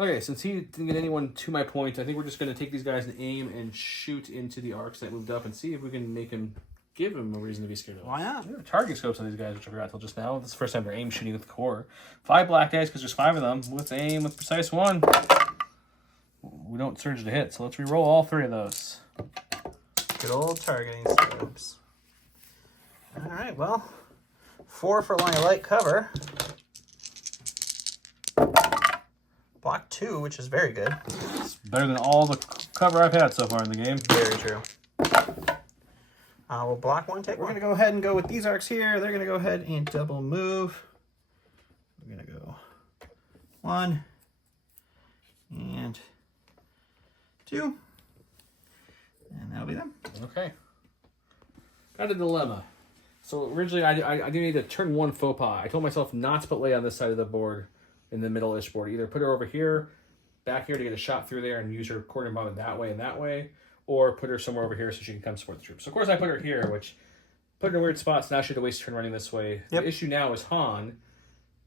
Okay, since he didn't get anyone to my point, I think we're just going to take these guys and aim and shoot into the arcs that moved up and see if we can give him a reason to be scared of. Why not? There are target scopes on these guys, which I forgot till just now. This is the first time they're aim shooting with the core. 5 black guys, because there's 5 of them. Let's aim with precise 1. We don't surge to hit, so let's re-roll all 3 of those. Good old targeting scopes. All right, well, 4 for line of light cover. Block 2, which is very good. It's better than all the cover I've had so far in the game. Very true. We'll block 1, take 1. We're going to go ahead and go with these arcs here. They're going to go ahead and double move. We're going to go 1 and 2. And that'll be them. Okay. Got a dilemma. So originally I did need to turn 1 faux pas. I told myself not to put Leia on this side of the board, in the middle-ish board. Either put her over here, back here to get a shot through there and use her coordinate bombing that way and that way, or put her somewhere over here so she can come support the troops. So of course I put her here, which put her in weird spots. Now she had to waste a turn running this way. Yep. The issue now is Han.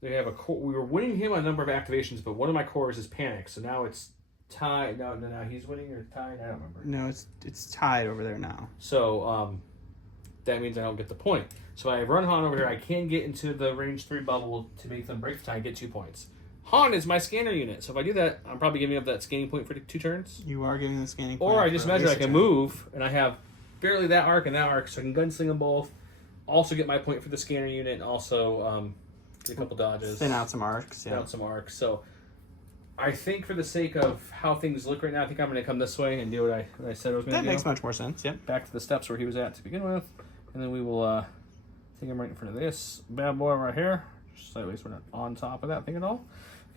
They have a core. We were winning him on a number of activations, but one of my cores is panic. So now it's tied. No, he's winning or tied. I don't remember. No, it's tied over there now. So that means I don't get the point. So I run Han over here. I can get into the range 3 bubble to make them break the tie and get 2 points. Han is my scanner unit, so if I do that, I'm probably giving up that scanning point for 2 turns. You are giving the scanning point. Or I just measure I can move, and I have barely that arc and that arc, so I can gunsling them both. Also get my point for the scanner unit, and also get a couple dodges. Thin out some arcs. Thin out some arcs. So I think for the sake of how things look right now, I think I'm going to come this way and do what I said I was going to do. That makes much more sense, yep. Back to the steps where he was at to begin with, and then we will take him right in front of this bad boy right here. Just so at least we're not on top of that thing at all.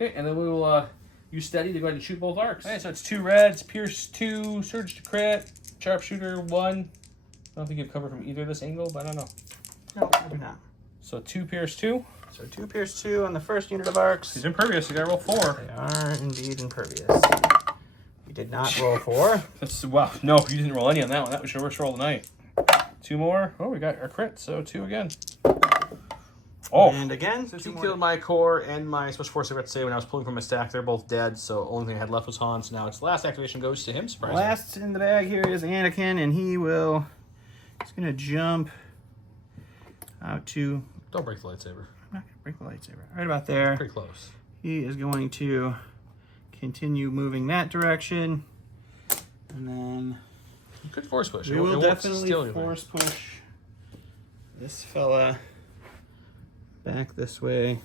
Okay, and then we will use steady to go ahead and shoot both arcs. Okay, so it's 2 reds, pierce 2, surge to crit, sharpshooter 1. don't think you have cover from either of this angle, but I don't know. No, I do not. So 2 pierce 2. So 2 pierce 2 on the first unit of arcs. He's impervious. You got to roll 4. They are indeed impervious. You did not roll 4. That's wow. No, you didn't roll any on that one. That was your worst roll of the night. 2 more. Oh, we got our crit. So 2 again. Oh, And again, since 2 he more. killed my core and my special force, I forgot to say when I was pulling from my stack, they're both dead. So only thing I had left was Han. So now its last activation goes to him. Surprisingly. Last in the bag here is Anakin, and he's gonna jump out to. Don't break the lightsaber. I'm not gonna break the lightsaber. Right about there. Pretty close. He is going to continue moving that direction, and then Good force push. we It will won't definitely steal anything. force push this fella back this way.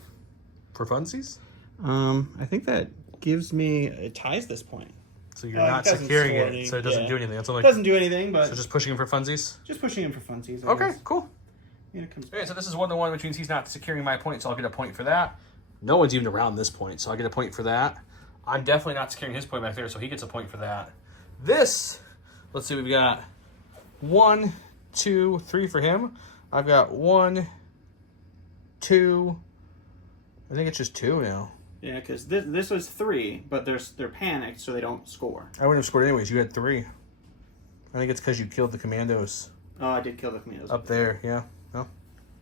For funsies. I think that gives me it ties this point. So you're Oh, not it doesn't securing score it, any- so it doesn't yeah. do anything. That's only Doesn't do anything, but so just pushing him for funsies. just pushing him for funsies. I Okay, guess. cool. Yeah, it comes Okay, so this is 1-1, which means he's not securing my point, so I'll get a point for that. No one's even around this point, so I get a point for that. I'm definitely not securing his point back there, so he gets a point for that. This, let's see, we've got 1, 2, 3 for him. I've got 1, 2. I think it's just 2 now. Yeah, because this was 3, but they're panicked, so they don't score. I wouldn't have scored anyways. You had 3. I think it's because you killed the commandos Oh, I did kill the commandos. up there. Yeah, no,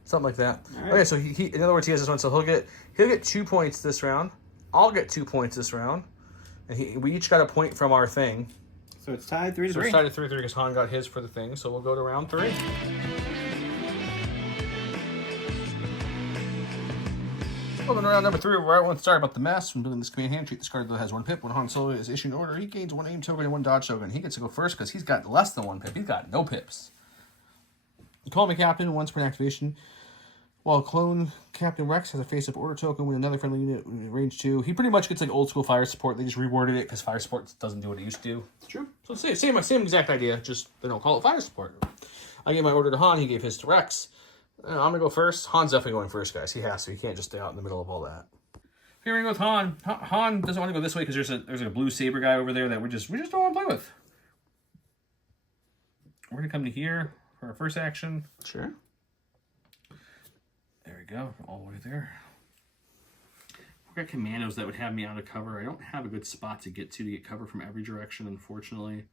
something like that. All right. Okay, so he in other words, he has this one, so he'll get 2 points this round. I'll get 2 points this round, and we each got a point from our thing. So it's tied 3 to So 3. it's tied at 3-3 because Han got his for the thing. So we'll go to round 3. Well, then round number 3, where I want to start about the mess. From doing this command hand, treat this card that has 1 pip. When Han Solo is issued an order, he gains 1 aim token and 1 dodge token. He gets to go first because he's got less than 1 pip. He's got no pips. You call me Captain once per activation. While clone Captain Rex has a face-up order token when another friendly unit range 2. He pretty much gets like old school fire support. They just reworded it because fire support doesn't do what it used to do. It's true. So same exact idea, just they don't call it fire support. I gave my order to Han, he gave his to Rex. I'm going to go first. Han's definitely going first, guys. He has to. He can't just stay out in the middle of all that. Here we go with Han. Han doesn't want to go this way because there's a blue saber guy over there that we just don't want to play with. We're going to come to here for our first action. Sure. There we go, all the way there. I've got commandos that would have me out of cover. I don't have a good spot to get cover from every direction, unfortunately.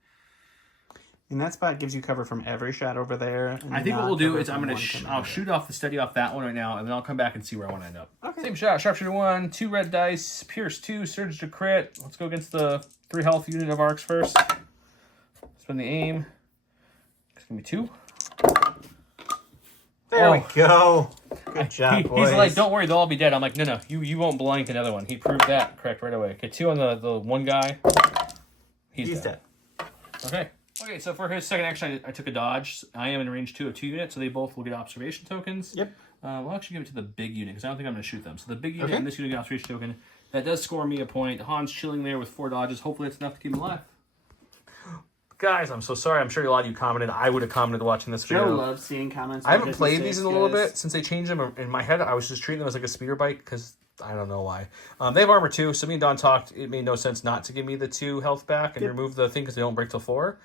And that spot gives you cover from every shot over there. And I think what not we'll do cover is from one I'll shoot off the steady off that one right now, and then I'll come back and see where I want to end up. Okay. Same shot, sharpshooter 1, 2 red dice, pierce 2, surge to crit. Let's go against the 3 health unit of arcs first. Spend the aim. It's gonna be 2. There we go. Good job, boys. He's like, don't worry, they'll all be dead. I'm like, no, you won't blank another one. He proved that correct right away. Okay, 2 on the one guy. He's dead. Okay, so for his second action, I took a dodge. I am in range 2 of 2 units, so they both will get observation tokens. Yep. We'll actually give it to the big unit, because I don't think I'm going to shoot them. So the big unit Okay. and this unit get observation token. That does score me a point. Han's chilling there with 4 dodges. Hopefully it's enough to keep him alive. Guys, I'm so sorry. I'm sure a lot of you commented. I would have commented watching this video. Joe loves seeing comments. I on haven't his played mistakes, these in a little guys. bit since they changed them. In my head, I was just treating them as like a speeder bike because I don't know why. They have armor too, so me and Don talked. It made no sense not to give me the 2 health back and remove the thing because they don't break till 4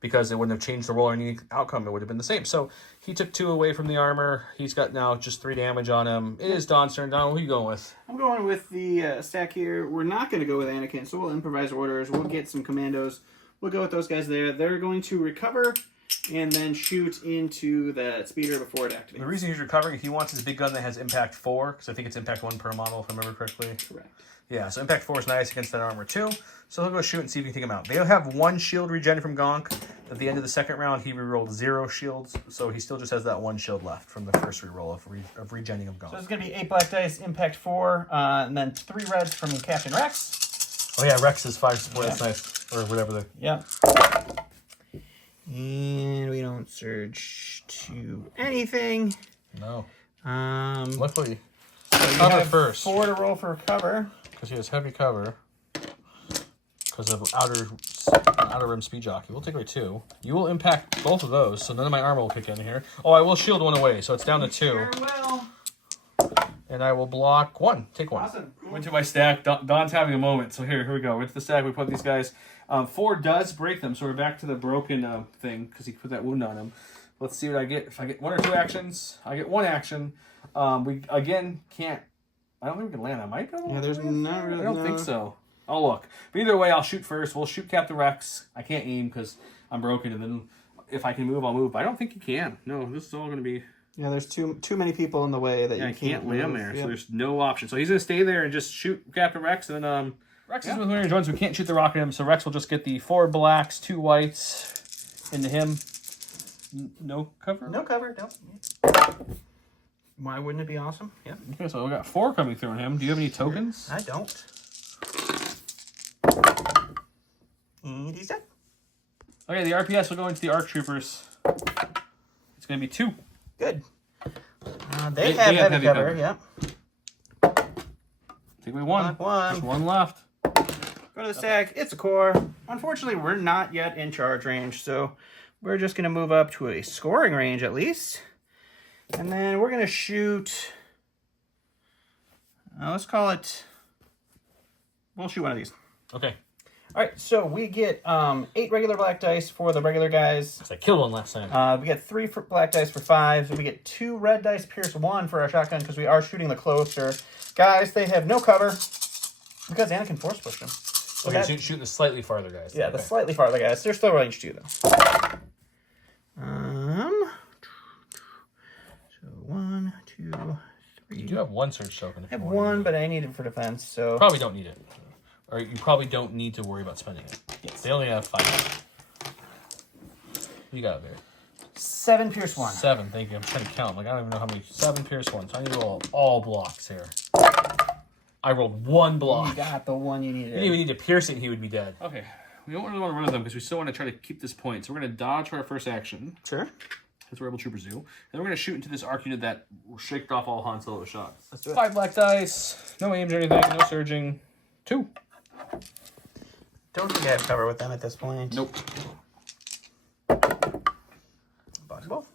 because it wouldn't have changed the roll or any outcome. It would have been the same. So he took 2 away from the armor. He's got now just 3 damage on him. It is Don's turn. Don, who are you going with? I'm going with the stack here. We're not going to go with Anakin, so we'll improvise orders. We'll get some commandos. We'll go with those guys there. They're going to recover and then shoot into that speeder before it activates. The reason he's recovering, he wants his big gun that has impact 4 because I think it's impact 1 per model if I remember correctly. Correct. Yeah, so impact 4 is nice against that armor too. So he'll go shoot and see if he can take him out. They have 1 shield regen from Gonk. At the end of the second round, he rerolled 0 shields, so he still just has that 1 shield left from the first reroll of regenning of Gonk. So it's going to be 8 black dice, impact 4, and then 3 reds from Captain Rex. Oh yeah, Rex is 5 support. That's nice, or whatever the. Yep. And we don't surge to anything. No. So Luckily, you cover have first 4 to roll for cover. because he has heavy cover because of outer rim speed jockey. We'll take away 2. You will impact both of those, so none of my armor will kick in here. Oh, I will shield 1 away, so it's down to 2. Sure will. And I will block 1. Take 1. Awesome. Cool. Went to my stack. Don's having a moment. So here we go. Went to the stack. We put these guys. 4 does break them. So we're back to the broken thing because he put that wound on him. Let's see what I get. If I get 1 or 2 actions, I get 1 action. We again can't. I don't think we can land. I might go. Yeah, there's not really. I don't think so. I'll look. But either way, I'll shoot first. We'll shoot Captain Rex. I can't aim because I'm broken, and then if I can move, I'll move. But I don't think you can. No, this is all going to be. Yeah, there's too many people in the way that you can't land there. Yeah. So there's no option. So he's going to stay there and just shoot Captain Rex, and then Rex is with Winter Jones. We can't shoot the rocket at him, so Rex will just get the 4 blacks, 2 whites into him. No cover? No cover, no. Why wouldn't it be awesome? Yeah. Okay, so we got 4 coming through on him. Do you have any tokens? I don't. And he's dead. Okay, the RPS will go into the ARC Troopers. It's going to be 2. Good. They have heavy cover, yeah. Take away 1. Just 1 left. Go to the stack. It's a core. Unfortunately, we're not yet in charge range, so we're just going to move up to a scoring range at least. And then we're going to shoot... let's call it... We'll shoot one of these. Okay. All right, so we get 8 regular black dice for the regular guys. I killed 1 last time. We get 3 black dice for 5. And we get 2 red dice pierce 1 for our shotgun because we are shooting the closer. Guys, they have no cover because Anakin force pushed them. So Okay, shooting the slightly farther guys. Yeah, the slightly farther guys. They're still range 2 though. So 1, 2, 3. You do have 1 surge token. I have 1, but I need it for defense. So probably don't need it, or you probably don't need to worry about spending it. Yes. They only have 5. You got it there. 7 pierce 1. 7. Thank you. I'm trying to count. Like I don't even know how many. 7 pierce 1. So I need to roll all blocks here. I rolled 1 block. You got the one you needed. You didn't even need to pierce it, and he would be dead. Okay. We don't really want to run with them because we still want to try to keep this point. So we're going to dodge for our first action. Sure. That's what Rebel Troopers do. And then we're going to shoot into this arc unit that shaked off all Han Solo shots. Let's do it. 5 black dice. No aims or anything. No surging. 2. Don't think I have cover with them at this point. Nope. Possible.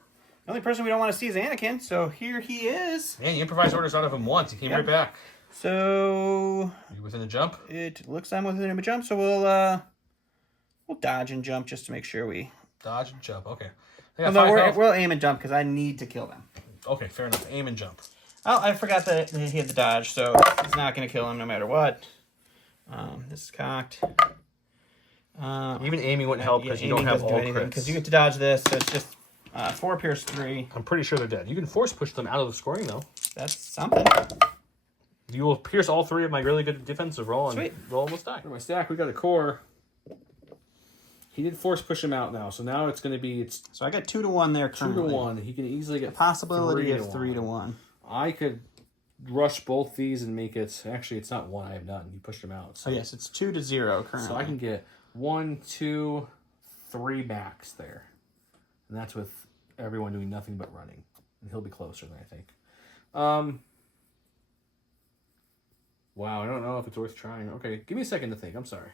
The only person we don't want to see is Anakin, so here he is. Man, you improvised orders out of him once. He came right back. So Are you within the jump? it looks like I'm within a jump, so we'll dodge and jump just to make sure we. Dodge and jump. Okay. We'll aim and jump because I need to kill them. Okay, fair enough. Aim and jump. Oh, I forgot that he had the dodge, so it's not going to kill him no matter what. This is cocked. Even aiming wouldn't help because you don't have all crits. Because you get to dodge this, so it's just 4 pierce 3. I'm pretty sure they're dead. You can force push them out of the scoring, though. That's something. You will pierce all 3 of my really good defensive roll and Sweet. roll almost die. For my stack, we got a core. He did force push him out now, so now it's going to be So I got 2 to 1 there 2 currently. to 1. He can easily get Possibility 3 of 3 to 1. I could rush both these and make it. Actually, it's not 1. I have none. You pushed him out. So yes, it's 2 to 0 currently. So I can get 1, 2, 3 max there, and that's with everyone doing nothing but running. And he'll be closer than I think. Wow, I don't know if it's worth trying. Okay, give me a second to think. I'm sorry.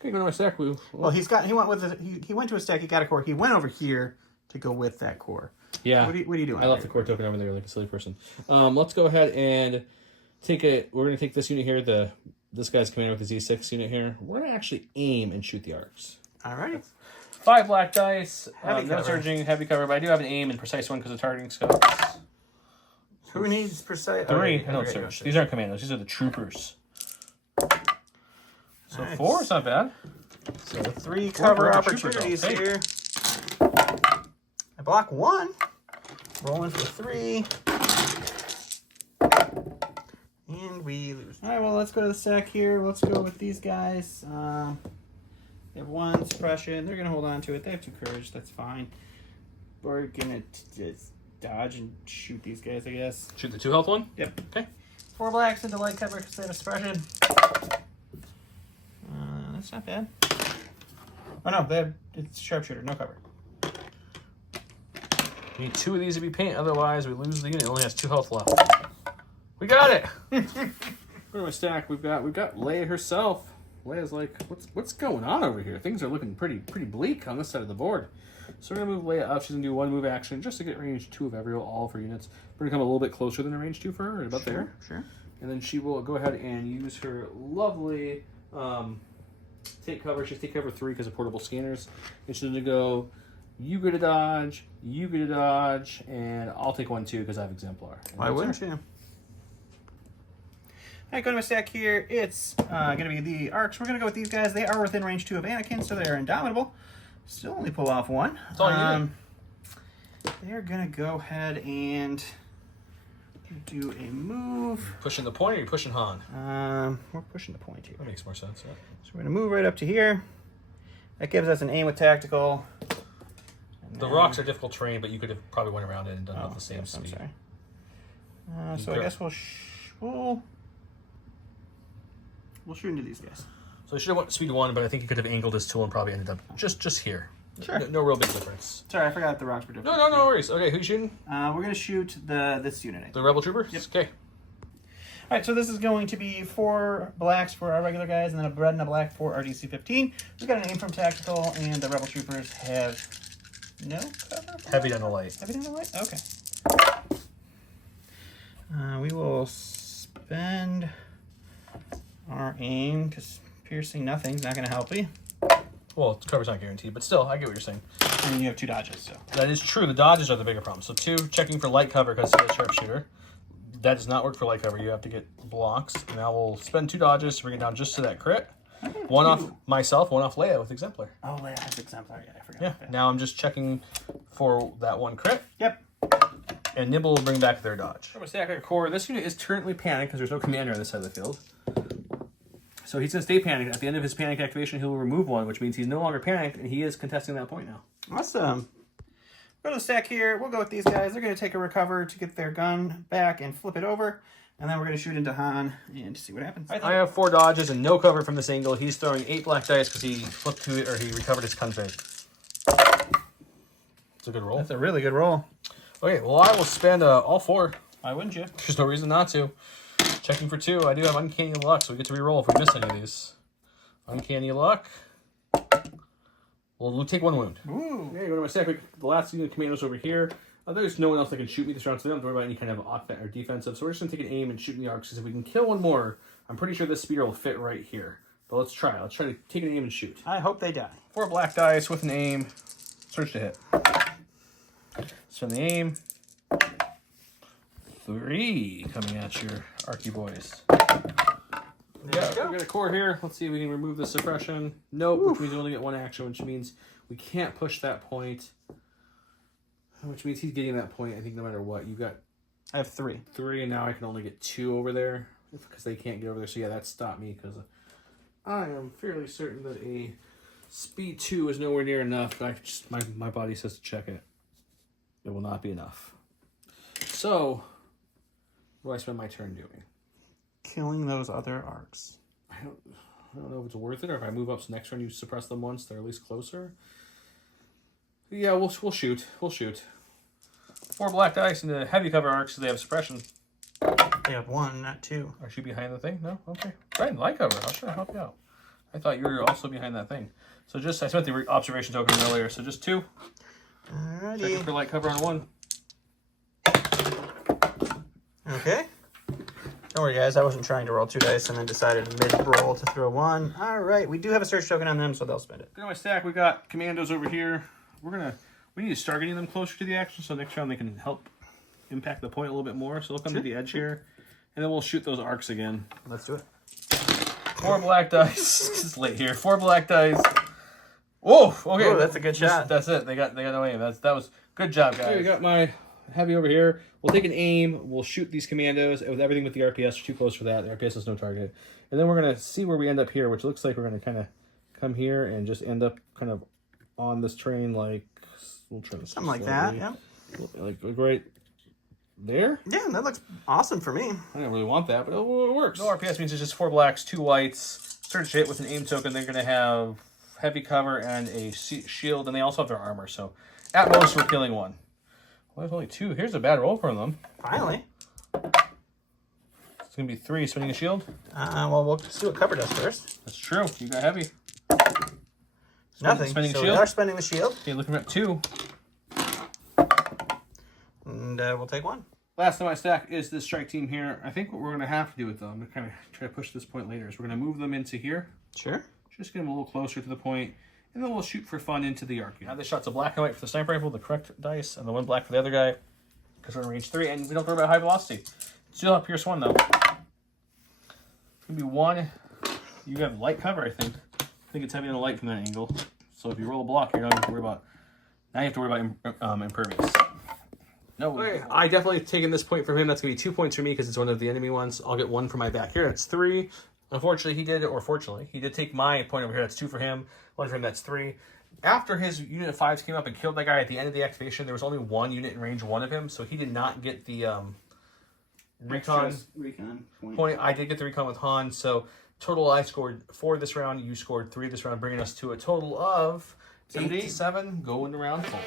Okay, go to my stack. He went to a stack. He got a core. He went over here to go with that core. Yeah. What are you doing? I left the core token over there like a silly person. Let's go ahead and take it. We're gonna take this unit here. This guy's coming in with the Z6 unit here. We're gonna actually aim and shoot the arcs. Alright. 5 black dice. Heavy No cover. surging, heavy cover, but I do have an aim and precise one because of targeting scopes. Who needs precise? 3. I don't surge. These aren't commandos. These are the troopers. So Nice. 4 is not bad. So 3 cover Four troopers opportunities all. Hey. here. I block 1. Rolling for 3. And we lose. Alright, well, let's go to the stack here. Let's go with these guys. They have 1 suppression. They're going to hold on to it. They have 2 courage. That's fine. We're going to just dodge and shoot these guys, I guess. Shoot the 2 health one? Yep. Okay. 4 blacks into light cover because they have a suppression. That's not bad. Oh no, it's sharpshooter, no cover. We need 2 of these to be paint, otherwise we lose the unit. It only has 2 health left. We got it! Go to my stack. We've got Leia herself. Leia's like, what's going on over here? Things are looking pretty bleak on this side of the board. So we're gonna move Leia up. She's gonna do 1 move action just to get range 2 of all of her units. We're gonna come a little bit closer than the range 2 for her, right about there. Sure. And then she will go ahead and use her lovely take cover. She's take cover 3 because of portable scanners. And she's gonna go You get a dodge, you get a dodge, and I'll take one too because I have Exemplar. Why wouldn't you? All right, go to my stack here. It's going to be the arcs. We're going to go with these guys. They are within range 2 of Anakin, so they're indomitable. Still only pull off one. That's all you need. They're going to go ahead and do a move. Pushing the point or you're pushing Han? We're pushing the point here. That makes more sense, yeah. So we're going to move right up to here. That gives us an aim with tactical. The rocks are difficult terrain, but you could have probably went around it and done about the same yes, I'm speed. sorry. So I guess we'll shoot into these guys. So I should have went speed 1, but I think he could have angled his tool and probably ended up just here. Sure. No real big difference. Sorry, I forgot the rocks were different. No worries. Okay, who's shooting? We're going to shoot this unit. I think. The Rebel Trooper? Yep. Okay. All right, so this is going to be 4 blacks for our regular guys, and then a red and a black for our DC-15. We've got an aim from tactical, and the Rebel Troopers have no cover. Heavy down the light. Heavy down the light? Okay. We will spend our aim, because piercing nothing's not going to help you. Well, cover's not guaranteed, but still, I get what you're saying. And you have 2 dodges, so. That is true. The dodges are the bigger problem. So 2, checking for light cover because he's a sharpshooter. That does not work for light cover. You have to get blocks. Now we'll spend 2 dodges to bring it down just to that crit. Okay, 1 off myself, 1 off Leia with Exemplar. Oh, Leia has Exemplar. Yeah, I forgot. Yeah. That. Now I'm just checking for that 1 crit. Yep. And Nibble will bring back their dodge. From a stack of core, this unit is currently panicked because there's no commander on this side of the field. So he's going to stay panicked. At the end of his panic activation, he'll remove 1, which means he's no longer panicked, and he is contesting that point now. Awesome. Go to the stack here. We'll go with these guys. They're going to take a recover to get their gun back and flip it over. And then we're going to shoot into Han and see what happens. I have 4 dodges and no cover from this angle. He's throwing 8 black dice because he flipped to it, or he recovered his config. It's a good roll. That's a really good roll. Okay, well, I will spend all 4. Why wouldn't you? There's no reason not to. Checking for 2. I do have Uncanny Luck, so we get to reroll if we miss any of these. Uncanny Luck. We'll take 1 wound. Ooh. Okay, go to my stack. The last unit of commandos over here. There's no one else that can shoot me this round, so they don't have to worry about any kind of offense or defensive. So we're just going to take an aim and shoot in the arcs, because if we can kill 1 more, I'm pretty sure this spear will fit right here. But let's try. Let's try to take an aim and shoot. I hope they die. 4 black dice with an aim. Search to hit. Spend the aim. 3 coming at your Arky boys. Yeah, we got a core here. Let's see if we can remove the suppression. Nope, which means we only get 1 action, which means we can't push that point. Which means he's getting that point, I think, no matter what. You got I have 3. 3, and now I can only get 2 over there because they can't get over there. So yeah, that stopped me because I am fairly certain that a speed 2 is nowhere near enough. I just my body says to check it. It will not be enough. So, what do I spend my turn doing? Killing those other arcs. I don't know if it's worth it, or if I move up to next round, you suppress them once, they're at least closer. Yeah, we'll shoot. We'll shoot. 4 black dice in the heavy cover arcs, so they have suppression. They have 1, not 2. Are you behind the thing? No? Okay. Right, light cover. How should I help you out? I thought you were also behind that thing. So just, I spent the observation token earlier, so just 2. Alrighty. Checking for light cover on 1. Okay. Don't worry, guys. I wasn't trying to roll 2 dice and then decided mid-roll to throw 1. All right. We do have a search token on them, so they'll spend it. In my stack, we got commandos over here. We need to start getting them closer to the action, so next round they can help impact the point a little bit more. So they'll come to the edge here, and then we'll shoot those arcs again. Let's do it. 4 black dice. It's late here. 4 black dice. Whoa! Okay, Ooh, that's a good shot. That's it. They got no aim. That was good job, guys. Okay, we got my heavy over here. We'll take an aim. We'll shoot these commandos with everything with the RPS. We're too close for that. The RPS has no target. And then we're gonna see where we end up here, which looks like we're gonna kind of come here and just end up kind of on this train, like we'll try to something like that. Yeah. Like right there. Yeah, that looks awesome for me. I don't really want that, but it works. No RPS means it's just 4 blacks, 2 whites. Search hit with an aim token. They're gonna have heavy cover and a shield, and they also have their armor. So at most, we're killing 1. Well, there's only 2. Here's a bad roll from them. Finally. It's gonna be 3. Spinning a shield. Well, we'll see what cover does first. That's true. You got heavy. Nothing. Spending so shield. we are spending the shield. Okay, looking at 2. And we'll take 1. Last time I stack is this strike team here. I think what we're gonna have to do with them, I'm gonna kind of try to push this point later, is we're gonna move them into here. Sure. Just get them a little closer to the point. and then we'll shoot for fun into the arc Now unit. the shots of black and white for the sniper rifle, the correct dice, and the one black for the other guy, because we're in range 3, and we don't worry about high velocity. Still have Pierce 1, though. It's going to be 1. You have light cover, I think. I think it's heavy on the light from that angle. So if you roll a block, you don't have to worry about... Now you have to worry about impervious. No, okay, I definitely taken this point from him. That's going to be 2 points for me because it's one of the enemy ones. I'll get 1 for my back here. That's 3. Unfortunately, he did take my point over here. That's 2 for him. 1 for him, that's 3. After his unit of 5s came up and killed that guy at the end of the activation, there was only 1 unit in range 1 of him, so he did not get the recon point. I did get the recon with Han, so total I scored 4 this round. You scored 3 this round, bringing us to a total of 8 to 7 going to round 4.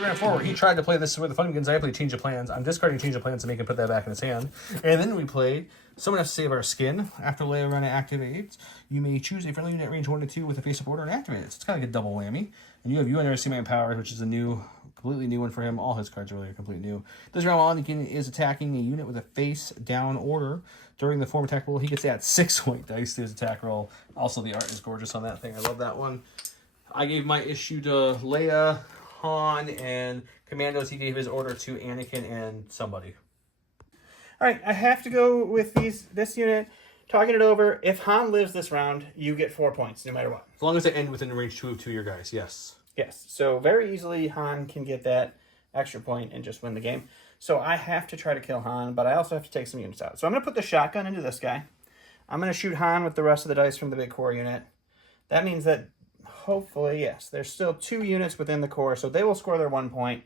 Round 4, he tried to play this where the fun begins. I played Change of Plans. I'm discarding Change of Plans to make him put that back in his hand. And then we played Someone Has to Save Our Skin. After Leia run activates, you may choose a friendly unit at range 1 to 2 with a face-up order and activate it. So it's kind of like a double whammy. And you have UNRC Man Powers, which is a completely new one for him. All his cards are really completely new. This round, while Anakin is attacking a unit with a face-down order during the form attack roll, he gets to add 6 white dice to his attack roll. Also, the art is gorgeous on that thing. I love that one. I gave my issue to Leia, Han, and Commandos. He gave his order to Anakin and somebody. All right, I have to go with this unit. Talking it over, if Han lives this round, you get 4 points, no matter what. As long as they end within range 2 of 2 of your guys, yes. Yes, so very easily Han can get that extra point and just win the game. So I have to try to kill Han, but I also have to take some units out. So I'm going to put the shotgun into this guy. I'm going to shoot Han with the rest of the dice from the big core unit. That means that hopefully, yes, there's still 2 units within the core, so they will score their 1 point.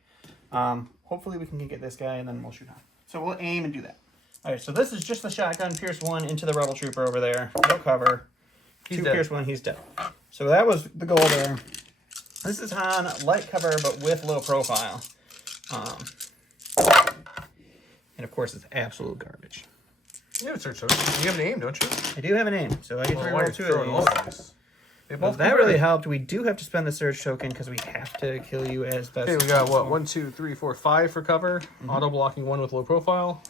Hopefully we can get this guy, and then we'll shoot on. So we'll aim and do that. All right, so this is just the shotgun. Pierce 1 into the Rebel Trooper over there. No cover. He's 2 dead. Pierce 1, he's dead. So that was the goal there. This is Han, light cover, but with low profile. And of course, it's absolute garbage. You have a search token. You have an aim, don't you? I do have an aim, so I get to roll 2 of these. They Well, both that really helped. We do have to spend the surge token because we have to kill you as best. Okay, we got what? 1, 2, 3, 4, 5 for cover. Auto blocking 1 with low profile.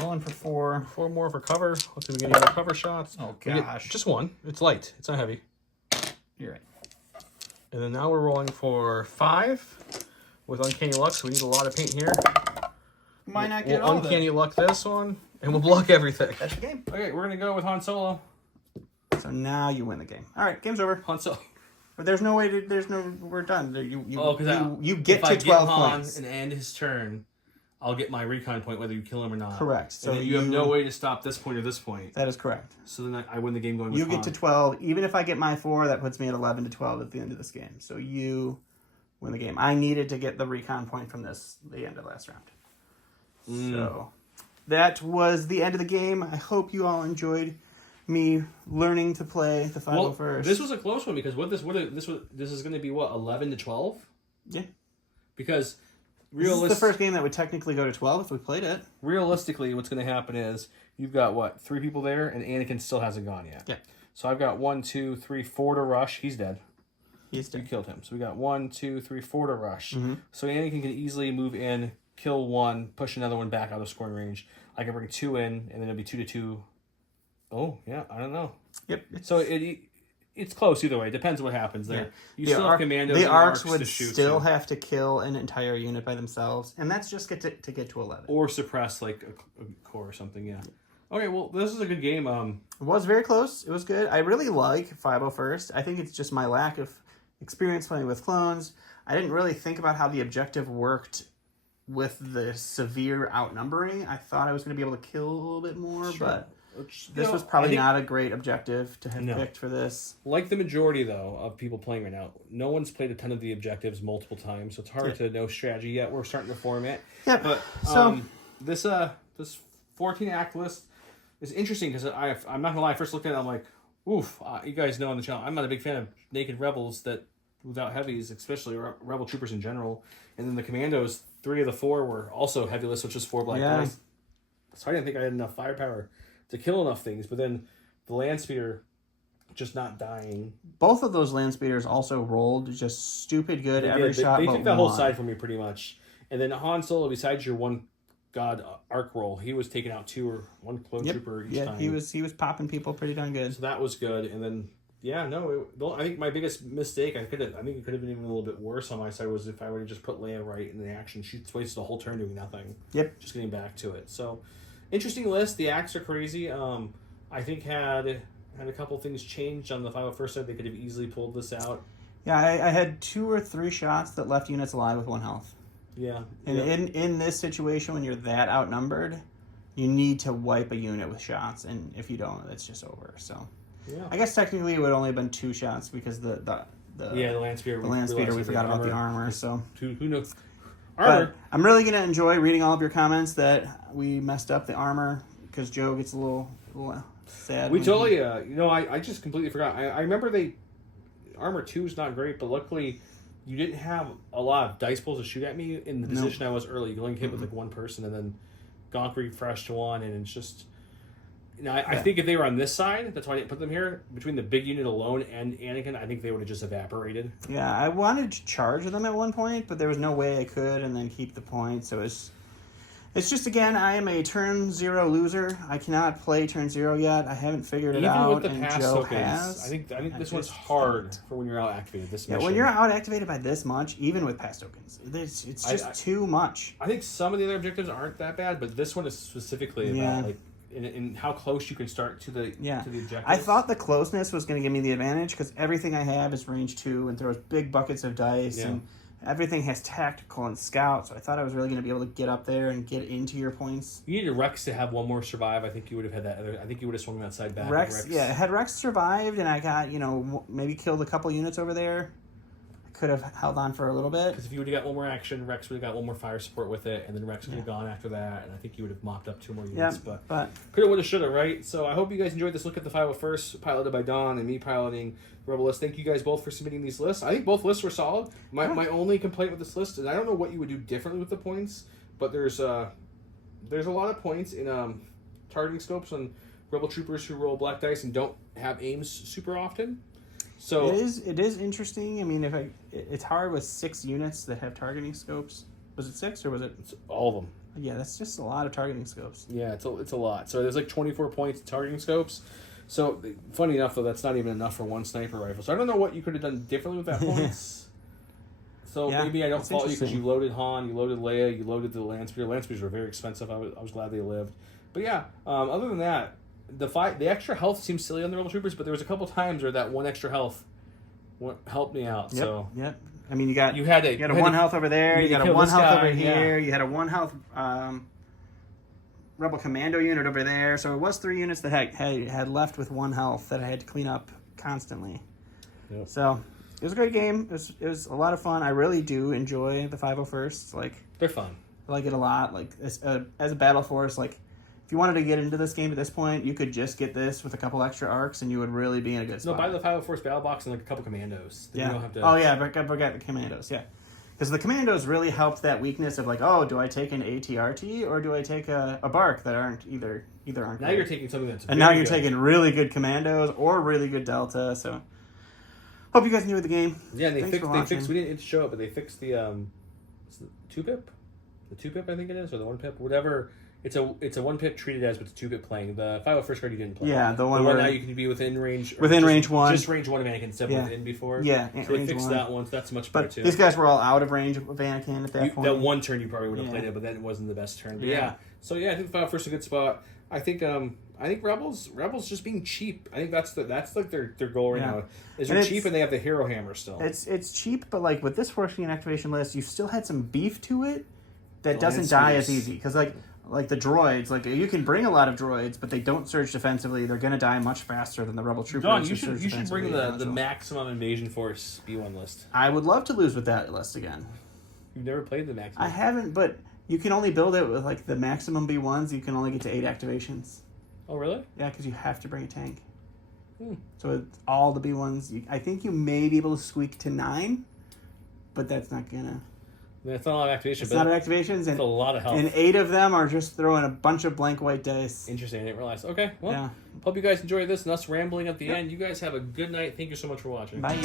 Rolling for 4. 4 more for cover. Let's see if we get any more cover shots. Oh We get gosh, just 1. It's light. It's not heavy. you're right. And then now we're rolling for 5 with uncanny luck. So we need a lot of paint here. Might not We'll get all of uncanny it. luck this one, and we'll block everything. That's the game. Okay, we're gonna go with Han Solo. So now you win the game. All right, game's over. Han Solo. But there's no way to. We're done. You If get I to 12 Han points. and end his turn, I'll get my recon point whether you kill him or not. Correct. So So you have no way to stop this point or this point. That is correct. So then I win the game going with You Han. get to 12. Even if I get my 4, that puts me at 11 to 12 at the end of this game. So you win the game. I needed to get the recon point from the end of last round. So that was the end of the game. I hope you all enjoyed me learning to play the 501st. This was a close one because this is going to be what 11 to 12. Yeah. Because This is the first game that would technically go to 12 if we played it. realistically, what's going to happen is you've got what 3 people there, and Anakin still hasn't gone yet. Yeah. So I've got 1, 2, 3, 4 to rush. He's dead. He's You dead. killed him. So we got 1, 2, 3, 4 to rush. Mm-hmm. So Anakin can easily move in, kill 1, push another one back out of scoring range. I can bring 2 in, and then it'll be 2 to 2. Oh yeah, I don't know. Yep. So it's close either way. It depends what happens there. Yeah. You still have commandos. The and arcs to would shoot still too. have to kill an entire unit by themselves, and that's just to get to 11. Or suppress like a core or something. Yeah. Okay. Well, this is a good game. It was very close. It was good. I really like 501st. I think it's just my lack of experience playing with clones. I didn't really think about how the objective worked with the severe outnumbering. I thought I was going to be able to kill a little bit more, but this was probably not a great objective to have picked for this. Like the majority, though, of people playing right now, no one's played a ton of the objectives multiple times, so it's hard to know strategy yet. We're starting to form it. Yeah. But So this 14-act list is interesting because I'm not gonna lie. I first looked at it, I'm like, oof. You guys know on the channel, I'm not a big fan of naked rebels that without heavies, especially rebel troopers in general. And then the commandos, 3 of the 4 were also heavy lists, which is 4 black dice. So I didn't think I had enough firepower to kill enough things. But then the land speeder just not dying. both of those land speeders also rolled just stupid good They every did. shot. They but took that whole one. side from me pretty much. And then Han Solo, besides your 1 God arc roll. He was taking out 2 or 1 clone trooper each time. he was popping people pretty darn good. So that was good. And then I think my biggest mistake, I think it could have been even a little bit worse on my side, was if I would have just put Leia right in the action. She's wasted a whole turn doing nothing. Yep. Just getting back to it. So interesting list. The acts are crazy. I think had a couple things changed on the 501st side, they could have easily pulled this out. Yeah, I had 2 or 3 shots that left units alive with 1 health. Yeah. And in this situation, when you're that outnumbered, you need to wipe a unit with shots, and if you don't, it's just over. So, I guess technically it would only have been 2 shots because the land speeder. We forgot about the armor. So who knows? Armor. But I'm really gonna enjoy reading all of your comments that we messed up the armor because Joe gets a little sad. We totally. I just completely forgot. I remember armor 2 is not great, but luckily you didn't have a lot of dice pulls to shoot at me in the position I was early. You only hit with like 1 person, and then Gonk refreshed 1, and it's just. I think if they were on this side, that's why I didn't put them here. Between the big unit alone and Anakin, I think they would have just evaporated. Yeah, I wanted to charge them at one point, but there was no way I could, and then keep the points. So it's just, again, I am a turn 0 loser. I cannot play turn 0 yet. I haven't figured it out. Even with the pass Joe tokens, has. I think this one's hard for when you're out activated. This mission. When you're out activated by this much, even with pass tokens, it's just too much. I think some of the other objectives aren't that bad, but this one is specifically about like in how close you can start to the objective. I thought the closeness was going to give me the advantage because everything I have is range 2 and throws big buckets of dice and everything has tactical and scout. So I thought I was really going to be able to get up there and get into your points. You needed Rex to have 1 more survive. I think you would have had that. I think you would have swung that side back. Rex. Had Rex survived and I got maybe killed a couple units over there, could have held on for a little bit. Because if you would have got 1 more action, Rex would have got 1 more fire support with it, and then Rex would have gone after that, and I think you would have mopped up 2 more units. But could have, would have, should have, right? So I hope you guys enjoyed this look at the 501st, piloted by Don and me piloting Rebel List. Thank you guys both for submitting these lists. I think both lists were solid. My only complaint with this list is I don't know what you would do differently with the points, but there's a lot of points in targeting scopes on Rebel troopers who roll black dice and don't have aims super often. So it is interesting. I mean, it's hard with 6 units that have targeting scopes. Was it 6 or was it? It's all of them. Yeah, that's just a lot of targeting scopes. Yeah, it's a lot. So there's like 24 points targeting scopes. So funny enough, though, that's not even enough for 1 sniper rifle. So I don't know what you could have done differently with that points. So maybe I don't fault you because you loaded Han, you loaded Leia, you loaded the land speeder. Land speeders were very expensive. I was glad they lived. But yeah, other than that. The extra health seems silly on the Rebel Troopers, but there was a couple times where that 1 extra health helped me out. Yep. I mean, you had a 1 health over there. You got a 1 health over here. You had a 1 health Rebel Commando unit over there. So it was 3 units that had left with 1 health that I had to clean up constantly. Yep. So it was a great game. It was a lot of fun. I really do enjoy the 501st. Like, they're fun. I like it a lot. Like as a battle force, like. If you wanted to get into this game at this point, you could just get this with a couple extra arcs, and you would really be in a good spot. No, buy the 501st battle box and like a couple commandos. Then you don't have to... Oh yeah, I forgot the commandos. Yeah, because the commandos really helped that weakness of like, oh, do I take an ATRT or do I take a BARC that aren't either aren't. Now good. you're taking something that's and now you're taking really good commandos or really good Delta. So hope you guys enjoyed the game. Yeah, and they fixed. We didn't show it, but they fixed the 2-pip, the 2-pip I think it is, or the 1-pip, whatever. It's a 1-pip treated as with a 2-pip playing. The 501st card you didn't play. Yeah, the one where now you can be within range. Range 1. Just range 1 of Anakin instead of within before. Yeah, so they fixed that one. So that's much better too. These guys were all out of range of Anakin at that point. That 1 turn you probably would have played it, but then it wasn't the best turn. But so I think the 501st is a good spot. I think Rebels just being cheap. I think that's like their goal right now. Is they're cheap and they have the hero hammer still. It's cheap, but like with this 4-screen activation list, you still had some beef to it that doesn't die as easy because like the droids, like you can bring a lot of droids, but they don't surge defensively. They're going to die much faster than the Rebel Troopers. Don, you should bring the maximum invasion force B1 list. I would love to lose with that list again. You've never played the maximum. I haven't, but you can only build it with like the maximum B1s. You can only get to 8 activations. Oh really? Yeah, because you have to bring a tank. So it's all the B1s. I think you may be able to squeak to 9, but that's not gonna. That's not a lot of activations. It's not activations. It's a lot of health. And 8 of them are just throwing a bunch of blank white dice. Interesting. I didn't realize. Okay. Well, hope you guys enjoyed this and us rambling at the end. You guys have a good night. Thank you so much for watching. Bye.